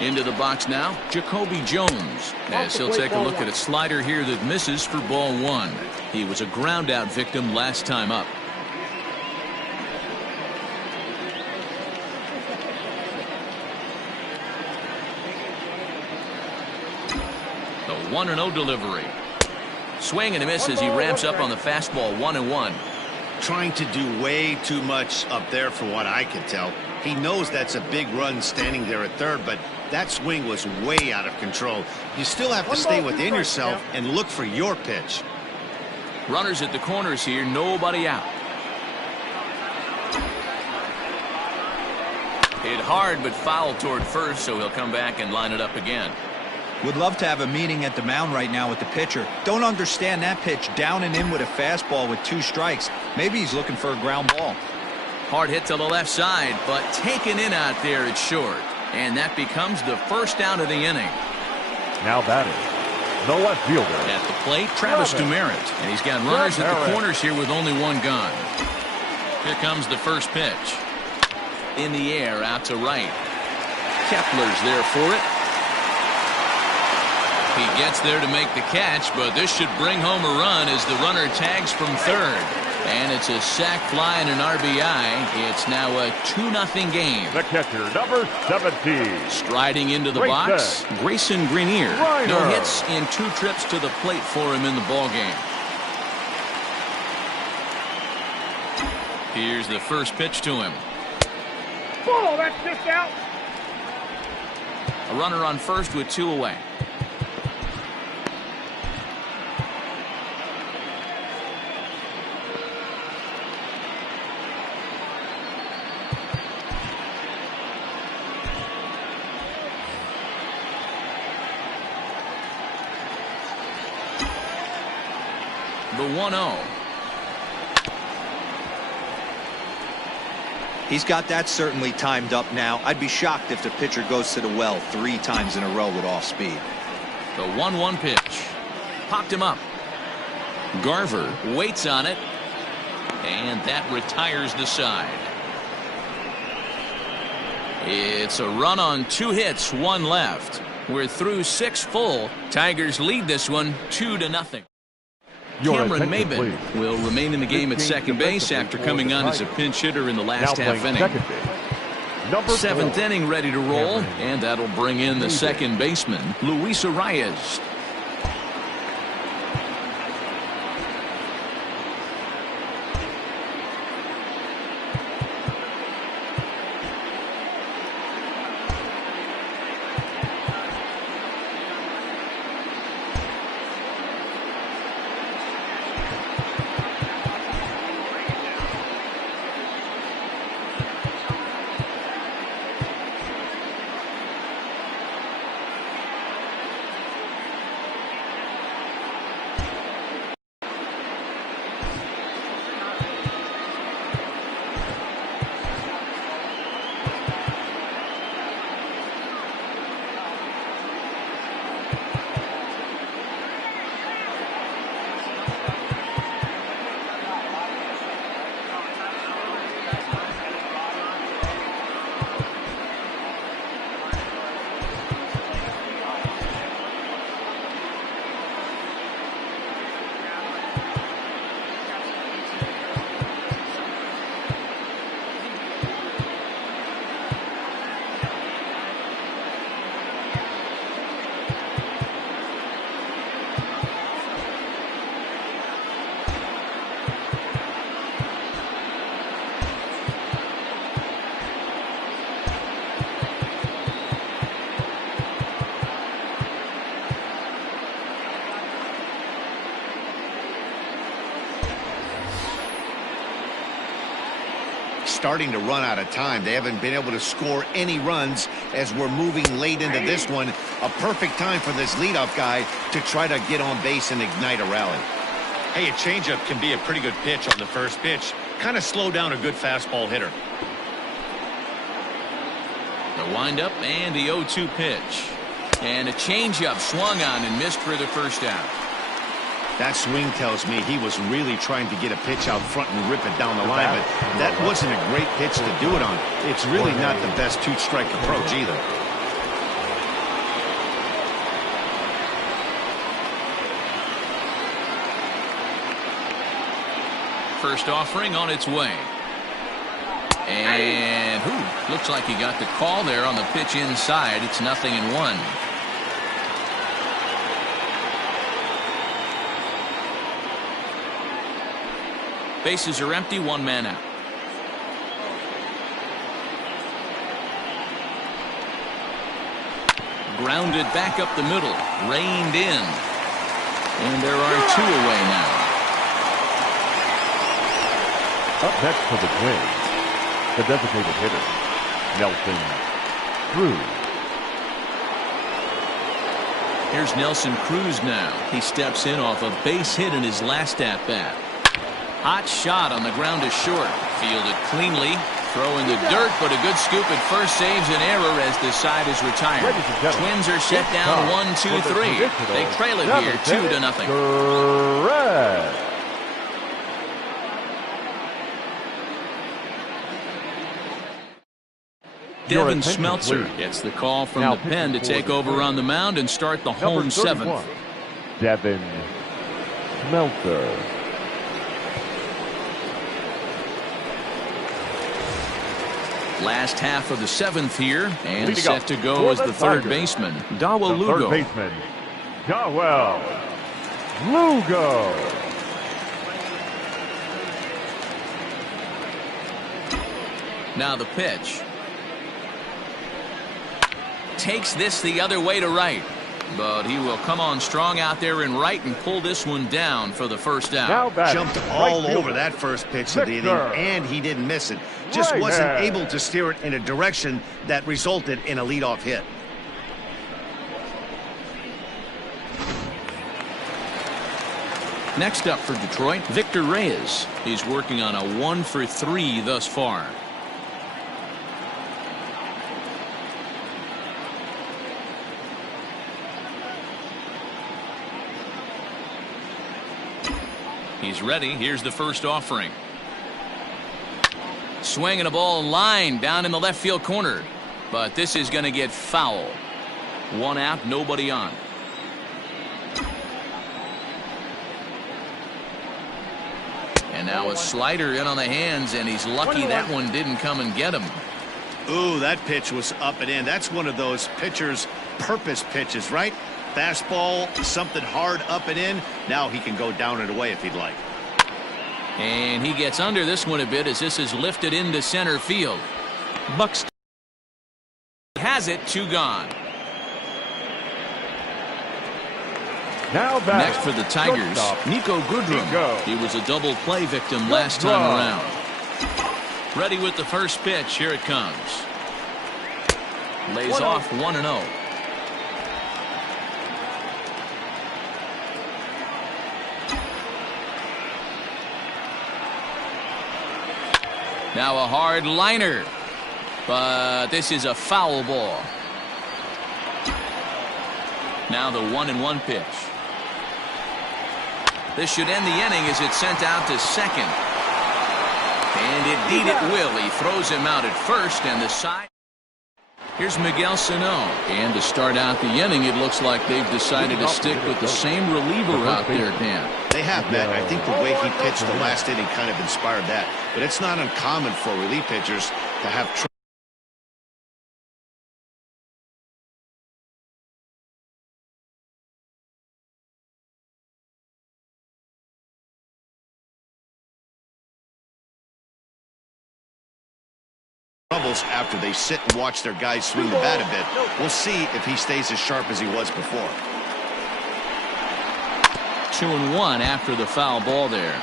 Into the box now, Jacoby Jones. As he'll take a look at a slider here that misses for ball 1. He was a ground out victim last time up. The 1-0 delivery. Swing and a miss as he ramps up on the fastball. 1-1. Trying to do way too much up there for what I can tell. He knows that's a big run standing there at third, but that swing was way out of control. You still have to stay within yourself and look for your pitch. Runners at the corners here, nobody out. Hit hard but foul toward first, so he'll come back and line it up again. Would love to have a meeting at the mound right now with the pitcher. Don't understand that pitch down and in with a fastball with 2 strikes. Maybe he's looking for a ground ball. Hard hit to the left side, but taken in out there at short. And that becomes the first down of the inning. Now batting, the left fielder. At the plate, Travis Demeritte. And he's got runners at the corners here with only 1 gone. Here comes the first pitch. In the air, out to right. Kepler's there for it. He gets there to make the catch, but this should bring home a run as the runner tags from third. And it's a sac fly and an RBI. It's now a 2-0 game. The catcher, number 17. Striding into the box, Grayson Greenier. No hits in 2 trips to the plate for him in the ballgame. Here's the first pitch to him. Ball, that's just out. A runner on first with 2 away. The 1-0. He's got that certainly timed up now. I'd be shocked if the pitcher goes to the well 3 times in a row with off speed. The 1-1 pitch. Popped him up. Garver waits on it. And that retires the side. It's a run on 2 hits, 1 left. We're through 6 full. Tigers lead this one 2-0. Cameron Maybin will remain in the game at second base after coming on as a pinch hitter in the last half inning. 7th inning ready to roll, and that'll bring in the second baseman, Luis Arias. starting to run out of time. They haven't been able to score any runs as we're moving late into this one. A perfect time for this leadoff guy to try to get on base and ignite a rally. Hey, a changeup can be a pretty good pitch on the first pitch. Kind of slow down a good fastball hitter. The windup and the 0-2 pitch. And a changeup swung on and missed for the first out. That swing tells me he was really trying to get a pitch out front and rip it down the line, but that wasn't a great pitch to do it on. It's really not the best two-strike approach either. First offering on its way. And looks like he got the call there on the pitch inside. It's 0-1. Bases are empty, one man out. Grounded back up the middle, reined in. And there are two away now. Up next for the Twins, the designated hitter, Nelson Cruz. Here's Nelson Cruz now. He steps in off a base hit in his last at-bat. Hot shot on the ground is short. Fielded cleanly. Throw in the dirt, but a good scoop at first saves an error as the side is retired. Twins are set down 1-2-3. They trail it here 2-0. Devin Smeltzer gets the call from the pen to take over on the mound and start the home seventh. Devin Smeltzer. Last half of the seventh here, and set to go as the third baseman, Dawel Lugo. Third baseman, Dawel Lugo. Now the pitch. Takes this the other way to right. But he will come on strong out there in right and pull this one down for the first out. Jumped all over that first pitch of the inning, and he didn't miss it. Just wasn't able to steer it in a direction that resulted in a leadoff hit. Next up for Detroit, Victor Reyes. He's working on a 1-for-3 thus far. He's ready. Here's the first offering. Swinging a ball line down in the left field corner. But this is going to get foul. One out, nobody on. And now a slider in on the hands, and he's lucky that one didn't come and get him. Ooh, that pitch was up and in. That's one of those pitcher's purpose pitches, right? Fastball, something hard up and in. Now he can go down and away if he'd like. And he gets under this one a bit as this is lifted into center field. Buxton has it, 2 gone. Now back. Next for the Tigers, Niko Goodrum. He was a double play victim last time around. Ready with the first pitch. Here it comes. Lays off 1-0. Now a hard liner, but this is a foul ball. Now the 1-1 pitch. This should end the inning as it's sent out to second. And indeed it will. He throws him out at first, and the side. Here's Miguel Sano. And to start out the inning, it looks like they've decided to stick with the same reliever out there, Dan. They have, Matt. I think the way he pitched the last inning kind of inspired that. But it's not uncommon for relief pitchers to have troubles after they sit and watch their guys swing the bat a bit. We'll see if he stays as sharp as he was before. 2-1 after the foul ball there.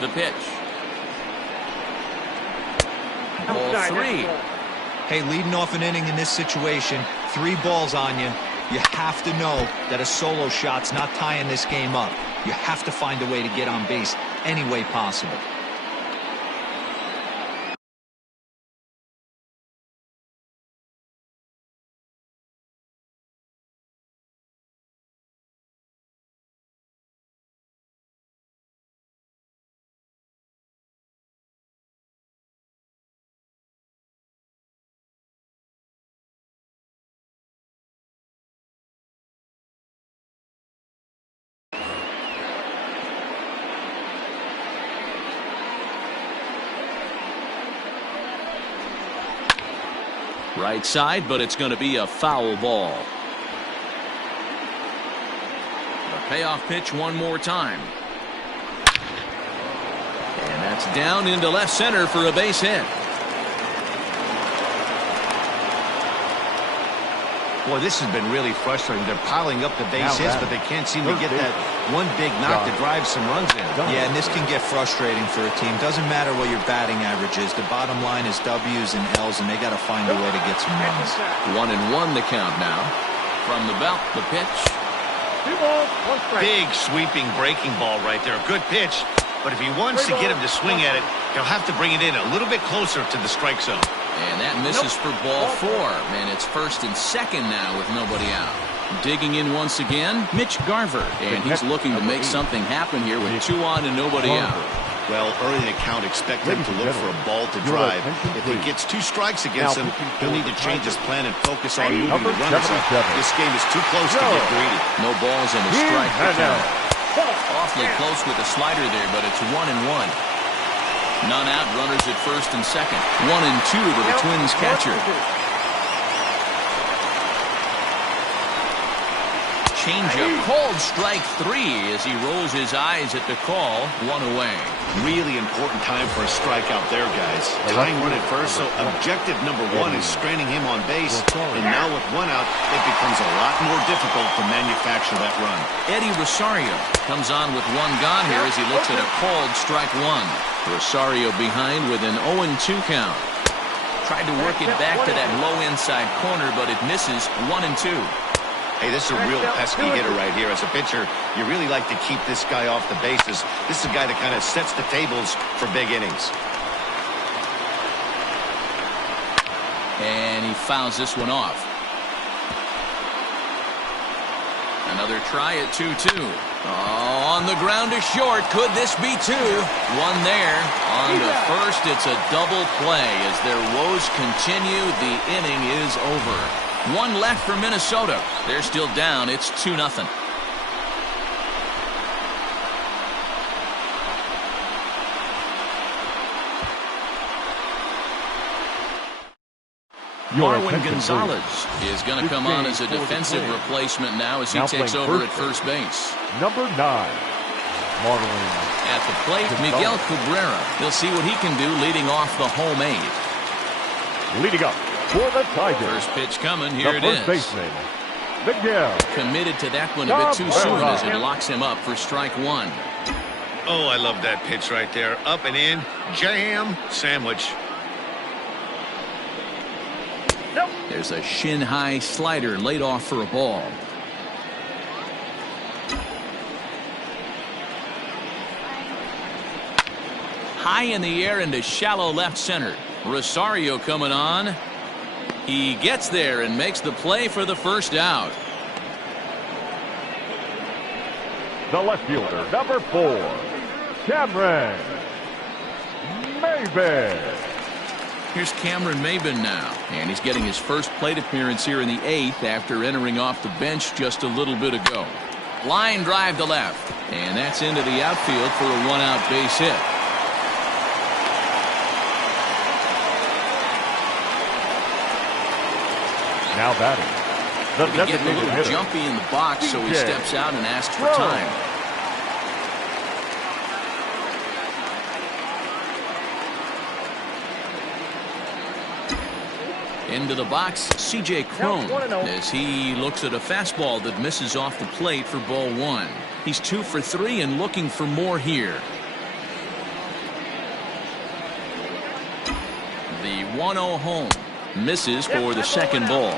The pitch. Ball 3. Hey, leading off an inning in this situation, 3 balls on you. You have to know that a solo shot's not tying this game up. You have to find a way to get on base any way possible. Right side, but it's going to be a foul ball. The payoff pitch one more time. And that's down into left center for a base hit. Boy, this has been really frustrating. They're piling up the base hits, but they can't seem to get that one big knock to drive some runs in. Yeah, and this can get frustrating for a team. Doesn't matter what your batting average is. The bottom line is W's and L's, and they got to find a way to get some runs. 1-1 the count now. From the belt, the pitch. 2 balls, 1 strike. Big sweeping breaking ball right there. Good pitch. But if he wants to get him to swing at it, he'll have to bring it in a little bit closer to the strike zone. And that misses for ball 4. And it's first and second now with nobody out. Digging in once again, Mitch Garver. And he's looking to make something happen here with 2 on and nobody out. Well, early in the count, expect him to look for a ball to drive. If he gets 2 strikes against him, he'll need to change his plan and focus on moving the runners up. This game is too close to get greedy. No balls and a strike. Awfully close with the slider there, but it's 1-1. None out, runners at first and second. 1-2 to the Twins catcher. Changeup called strike 3 as he rolls his eyes at the call. 1 away. Really important time for a strikeout there, guys. Tying run at first, so objective number 1 is straining him on base. And now with 1 out, it becomes a lot more difficult to manufacture that run. Eddie Rosario comes on with 1 gone here as he looks at a called strike 1. Rosario behind with an 0-2 count. Tried to work it back to that low inside corner, but it misses. 1-2. Hey, this is a real pesky hitter right here. As a pitcher, you really like to keep this guy off the bases. This is a guy that kind of sets the tables for big innings. And he fouls this one off. Another try at 2-2. Oh, on the ground to short. Could this be 2? 1 there. On to first, it's a double play. As their woes continue, the inning is over. 1 left for Minnesota. They're still down. It's 2-0. Marwin Gonzalez is going to come on as a defensive replacement now as he takes over at first base. Number 9, Marwin. At the plate, Miguel Cabrera. He'll see what he can do leading off the home 8. Leading up for the Tigers. First pitch coming. Here it is. The first baseman, Miguel. Committed to that one a bit too soon as it locks him up for strike 1. Oh, I love that pitch right there. Up and in. Jam sandwich. There's a shin-high slider laid off for a ball. High in the air into shallow left center. Rosario coming on. He gets there and makes the play for the first out. The left fielder, number 4, Cameron Maybin. Here's Cameron Maybin now, and he's getting his first plate appearance here in the 8th after entering off the bench just a little bit ago. Line drive to left, and that's into the outfield for a 1-out base hit. Now batting, the getting a little hitter, jumpy in the box, so he steps out and asks for time. Into the box, C.J. Cron as he looks at a fastball that misses off the plate for ball 1. He's 2 for 3 and looking for more here. The 1-0 home. Misses for the second ball.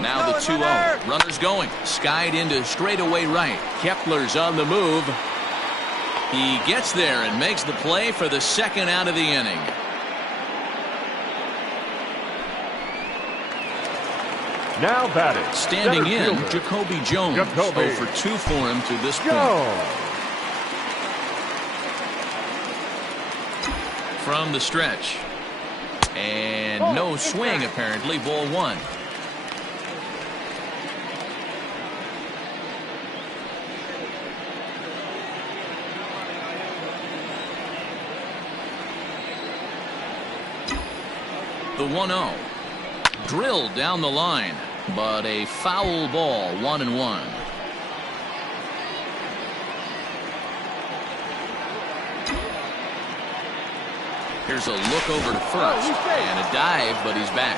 Now the 2-0. Runner's going. Skied into straightaway right. Kepler's on the move. He gets there and makes the play for the second out of the inning. Now batting. Standing in, Jacoby Jones. 0 for 2 for him to this point. From the stretch. And no swing, apparently. Ball 1. The 1-0. Drilled down the line, but a foul ball, 1-1. Here's a look over to first, and a dive, but he's back.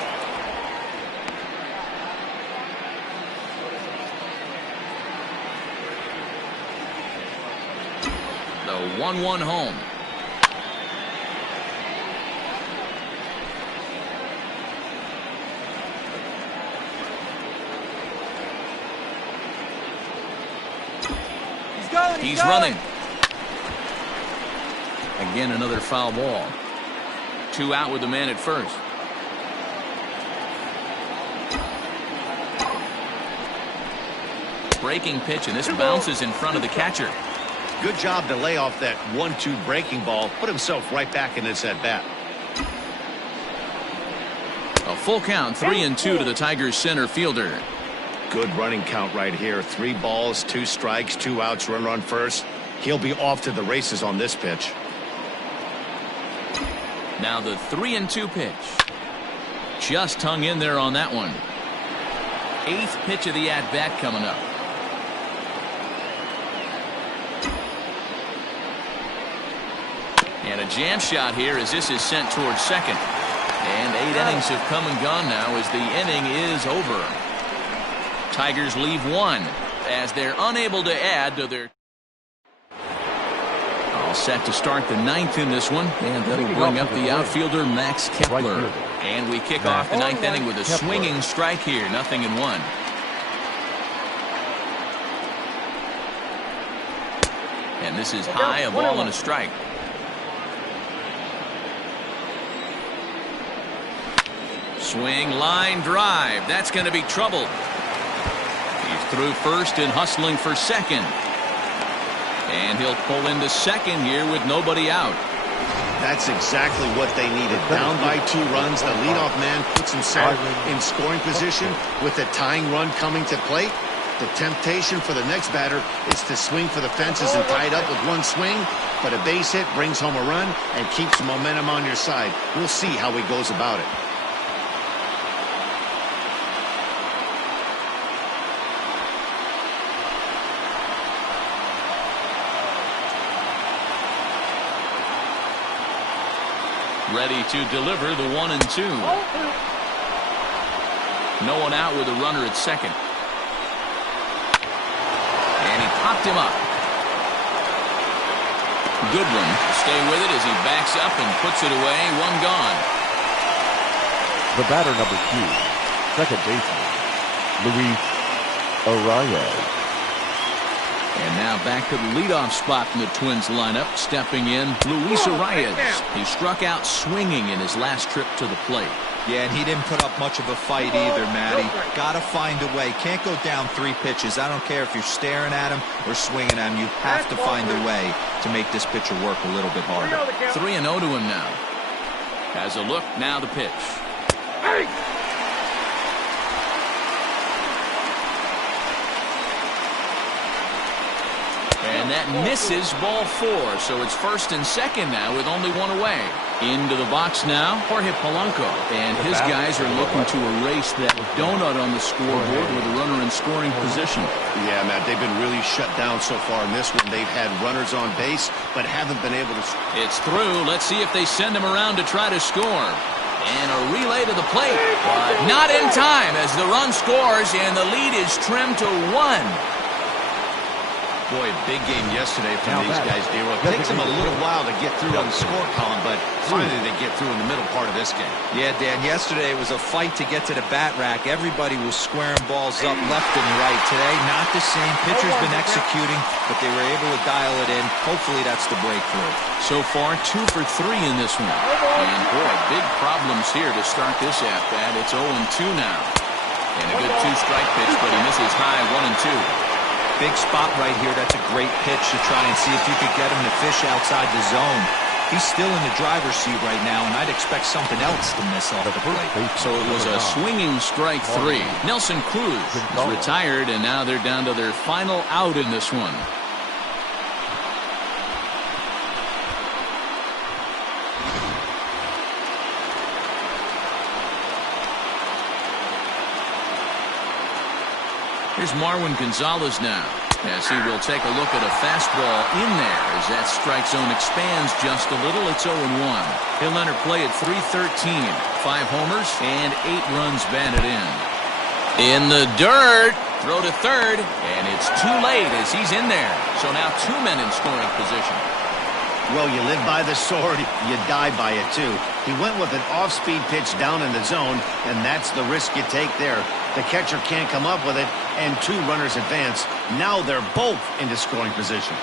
The 1-1 home. He's running. Again, another foul ball. 2 out with the man at first. Breaking pitch, and this bounces in front of the catcher. Good job to lay off that 1-2 breaking ball. Put himself right back in this at bat. A full count, 3-2 to the Tigers center fielder. Good running count right here. 3 balls, 2 strikes, 2 outs, runner on first. He'll be off to the races on this pitch. Now the 3-2 pitch. Just hung in there on that one. 8th pitch of the at-bat coming up. And a jam shot here as this is sent towards second. And 8 innings have come and gone now as the inning is over. Tigers leave 1 as they're unable to add to their. All set to start the 9th in this one, and that'll bring up the outfielder Max Kepler. And we kick off the 9th inning with a swinging strike here, 0-1. And this is high, a ball and a strike. Swing, line drive. That's going to be trouble. He's through first and hustling for second. And he'll pull into second here with nobody out. That's exactly what they needed. Down by 2 runs, the leadoff man puts himself in scoring position with the tying run coming to plate. The temptation for the next batter is to swing for the fences and tie it up with 1 swing. But a base hit brings home a run and keeps the momentum on your side. We'll see how he goes about it. Ready to deliver the 1-2. No one out with a runner at second. And he popped him up. Goodwin stay with it as he backs up and puts it away. 1 gone. The batter number 2, second baseman, Luis Arraez. And now back to the leadoff spot in the Twins lineup. Stepping in, Luis Arraez. He struck out swinging in his last trip to the plate. Yeah, and he didn't put up much of a fight either, Matty. Got to find a way. Can't go down 3 pitches. I don't care if you're staring at him or swinging at him. You have to find a way to make this pitcher work a little bit harder. 3-0 to him now. Has a look, now the pitch. And that misses ball 4. So it's 1st and 2nd now with only 1 away. Into the box now, Jorge Polanco. And his guys are looking to erase that donut on the scoreboard with a runner in scoring position. Yeah, Matt, they've been really shut down so far in this one. They've had runners on base, but haven't been able to. It's through. Let's see if they send him around to try to score. And a relay to the plate, but not in time as the run scores and the lead is trimmed to 1. Boy, big game yesterday from these guys, D-Roy. It takes them a little while to get through on the score column, but finally they get through in the middle part of this game. Yeah, Dan, yesterday it was a fight to get to the bat rack. Everybody was squaring balls up left and right. Today, not the same. Pitcher's been executing, but they were able to dial it in. Hopefully that's the breakthrough. So far, 2 for 3 in this one. And boy, big problems here to start this at-bat. It's 0-2 now. And a good 2-strike pitch, but he misses high 1-2. Big spot right here. That's a great pitch to try and see if you could get him to fish outside the zone. He's still in the driver's seat right now, and I'd expect something else to miss off the plate. So it was a swinging strike 3. Nelson Cruz is retired, and now they're down to their final out in this one. Here's Marwin Gonzalez now, as he will take a look at a fastball in there as that strike zone expands just a little. It's 0-1. He'll enter play at .313, 5 homers and 8 runs batted in. In the dirt, throw to third, and it's too late as he's in there. So now 2 men in scoring position. Well, you live by the sword, you die by it too. He went with an off-speed pitch down in the zone, and that's the risk you take there. The catcher can't come up with it, and 2 runners advance. Now they're both into scoring position.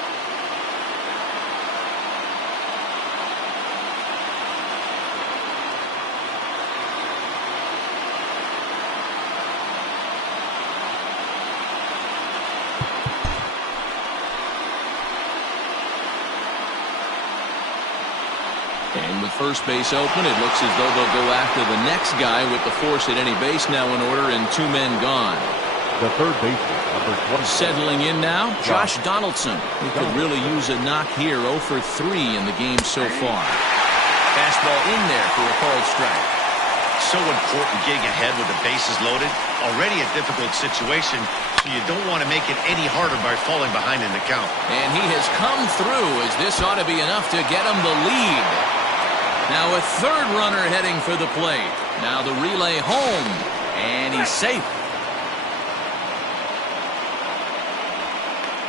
And with first base open, it looks as though they'll go after the next guy with the force at any base now in order and 2 men gone. The third baseman, number 20. Settling in now, Josh Donaldson. He could really use a knock here. 0 for 3 in the game so far. Fastball in there for a called strike. So important getting ahead with the bases loaded. Already a difficult situation, so you don't want to make it any harder by falling behind in the count. And he has come through as this ought to be enough to get him the lead. Now a 3rd runner heading for the plate. Now the relay home, and he's safe.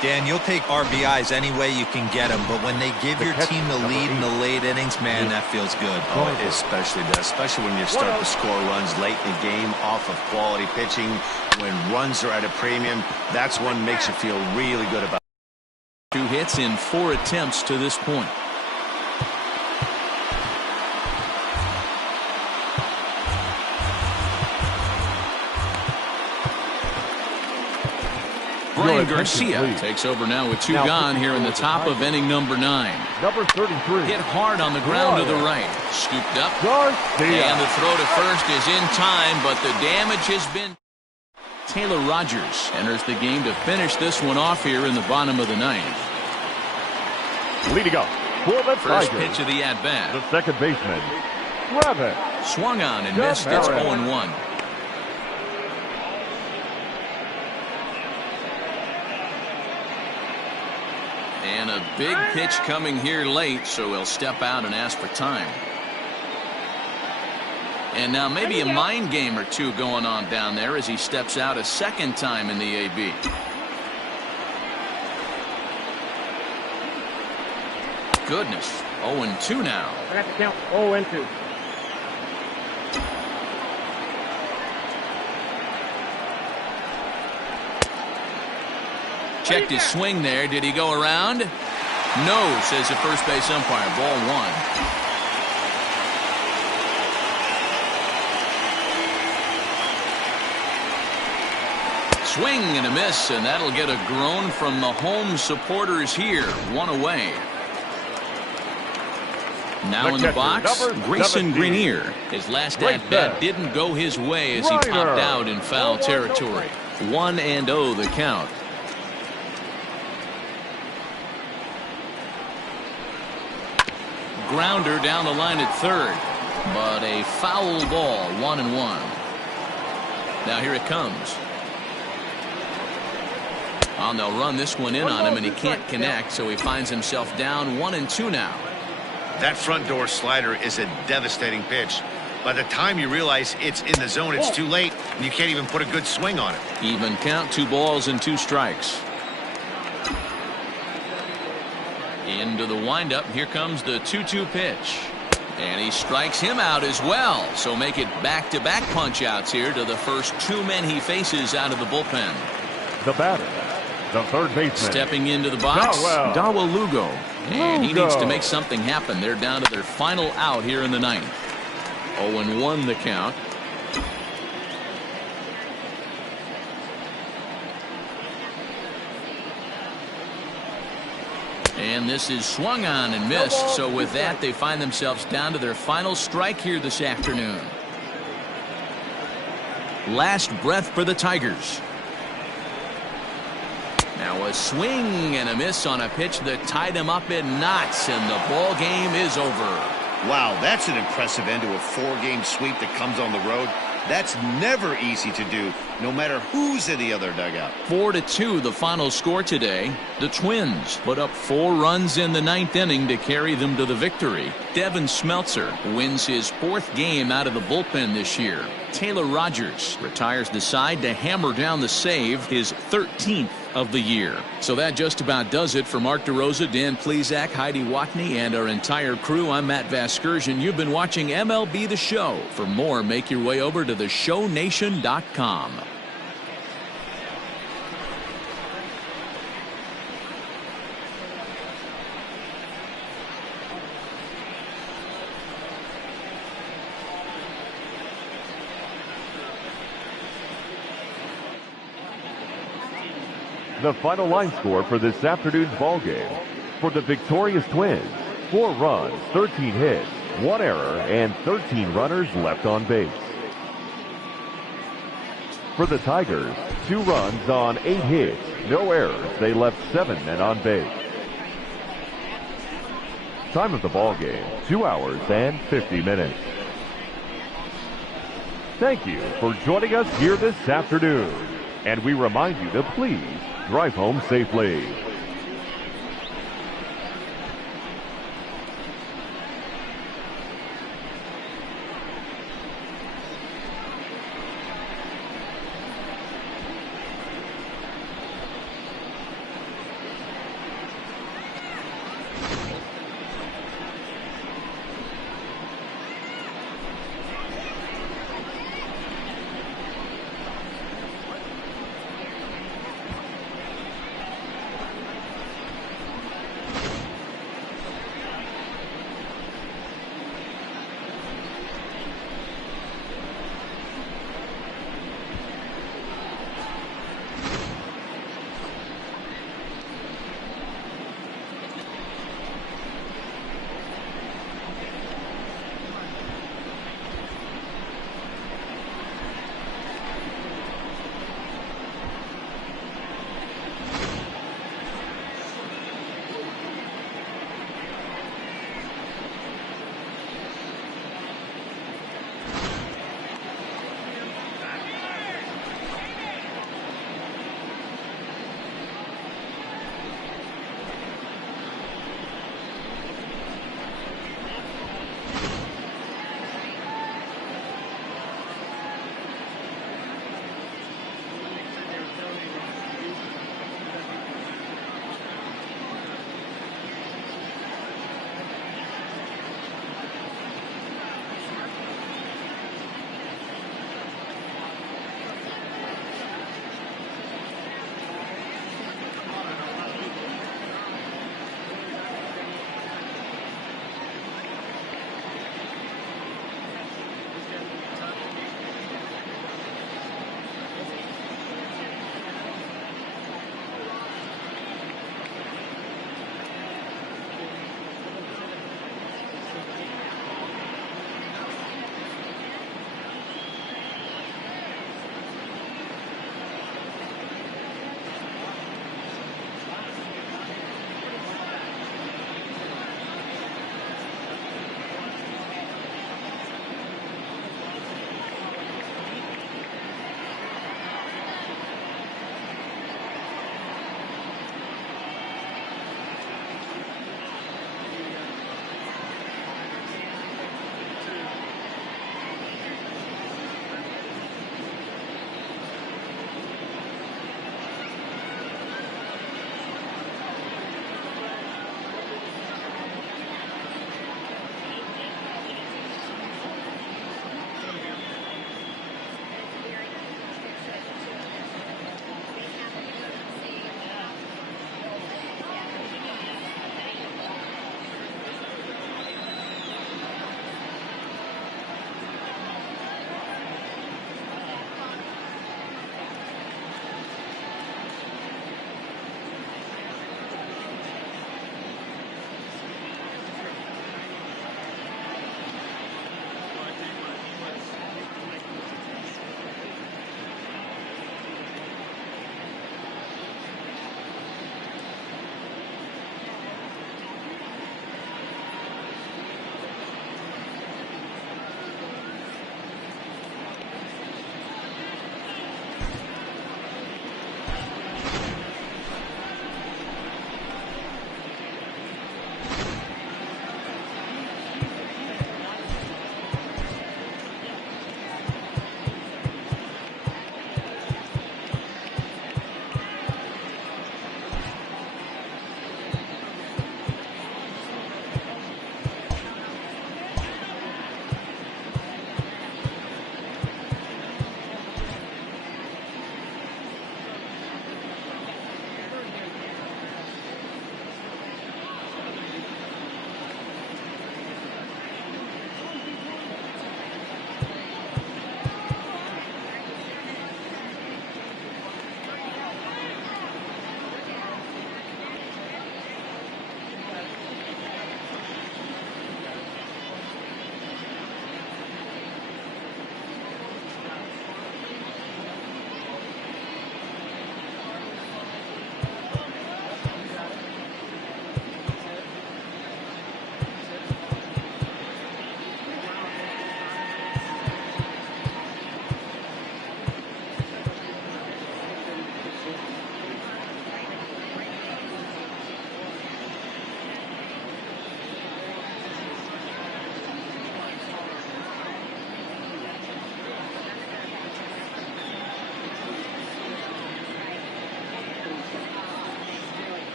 Dan, you'll take RBIs any way you can get them, but when they give your team the lead in the late innings, man, that feels good. Oh, it especially does, especially when you start to score runs late in the game off of quality pitching. When runs are at a premium, that's what makes you feel really good about it. 2 hits in 4 attempts to this point. Brian Garcia takes over now with 2 gone here in the top of inning number 9. Number 33. Hit hard on the ground to the right. Scooped up. Garcia. And the throw to first is in time, but the damage has been. Taylor Rogers enters the game to finish this one off here in the bottom of the 9th. Leading up for the First Tigers, pitch of the at-bat. the second baseman, Travis. Swung on and missed. It's 0-1. And a big pitch coming here late, so he'll step out and ask for time. And now maybe a mind game or 2 going on down there as he steps out a 2nd time in the AB. Goodness, 0-2 now. I got to count 0-2. Checked his swing there. Did he go around? No, says the first base umpire. Ball 1. Swing and a miss, and that'll get a groan from the home supporters here. 1 away. Now in the box, Grayson Greenier. His last at-bat didn't go his way as he popped out in foul territory. 1-0 the count. grounder down the line at third. But a foul ball, 1-1. Now here it comes. Oh, they'll run this one in on him, and he can't connect, so he finds himself down 1-2 now. That front door slider is a devastating pitch. By the time you realize it's in the zone, it's too late, and you can't even put a good swing on it. Even count, 2 balls and 2 strikes. Into the windup. Here comes the 2-2 pitch. And he strikes him out as well. So make it back-to-back punch-outs here to the first 2 men he faces out of the bullpen. The batter, the third baseman. Stepping into the box, Dawel Lugo. And he needs to make something happen. They're down to their final out here in the ninth. 0-1 the count. And this is swung on and missed. So with that, they find themselves down to their final strike here this afternoon. Last breath for the Tigers. Now a swing and a miss on a pitch that tied him up in knots, and the ball game is over. Wow, that's an impressive end to a 4-game sweep that comes on the road. That's never easy to do, no matter who's in the other dugout. 4-2 the final score today. The Twins put up 4 runs in the 9th inning to carry them to the victory. Devin Smeltzer wins his 4th game out of the bullpen this year. Taylor Rogers retires the side to hammer down the save, his 13th of the year. So that just about does it for Mark DeRosa, Dan Plesac, Heidi Watney, and our entire crew. I'm Matt Vasgersian. You've been watching MLB The Show. For more, make your way over to theshownation.com. The final line score for this afternoon's ball game. For the victorious Twins, 4 runs, 13 hits, 1 error, and 13 runners left on base. For the Tigers, 2 runs on 8 hits, no errors. They left 7 men on base. Time of the ball game, 2 hours and 50 minutes. Thank you for joining us here this afternoon. And we remind you to please drive home safely.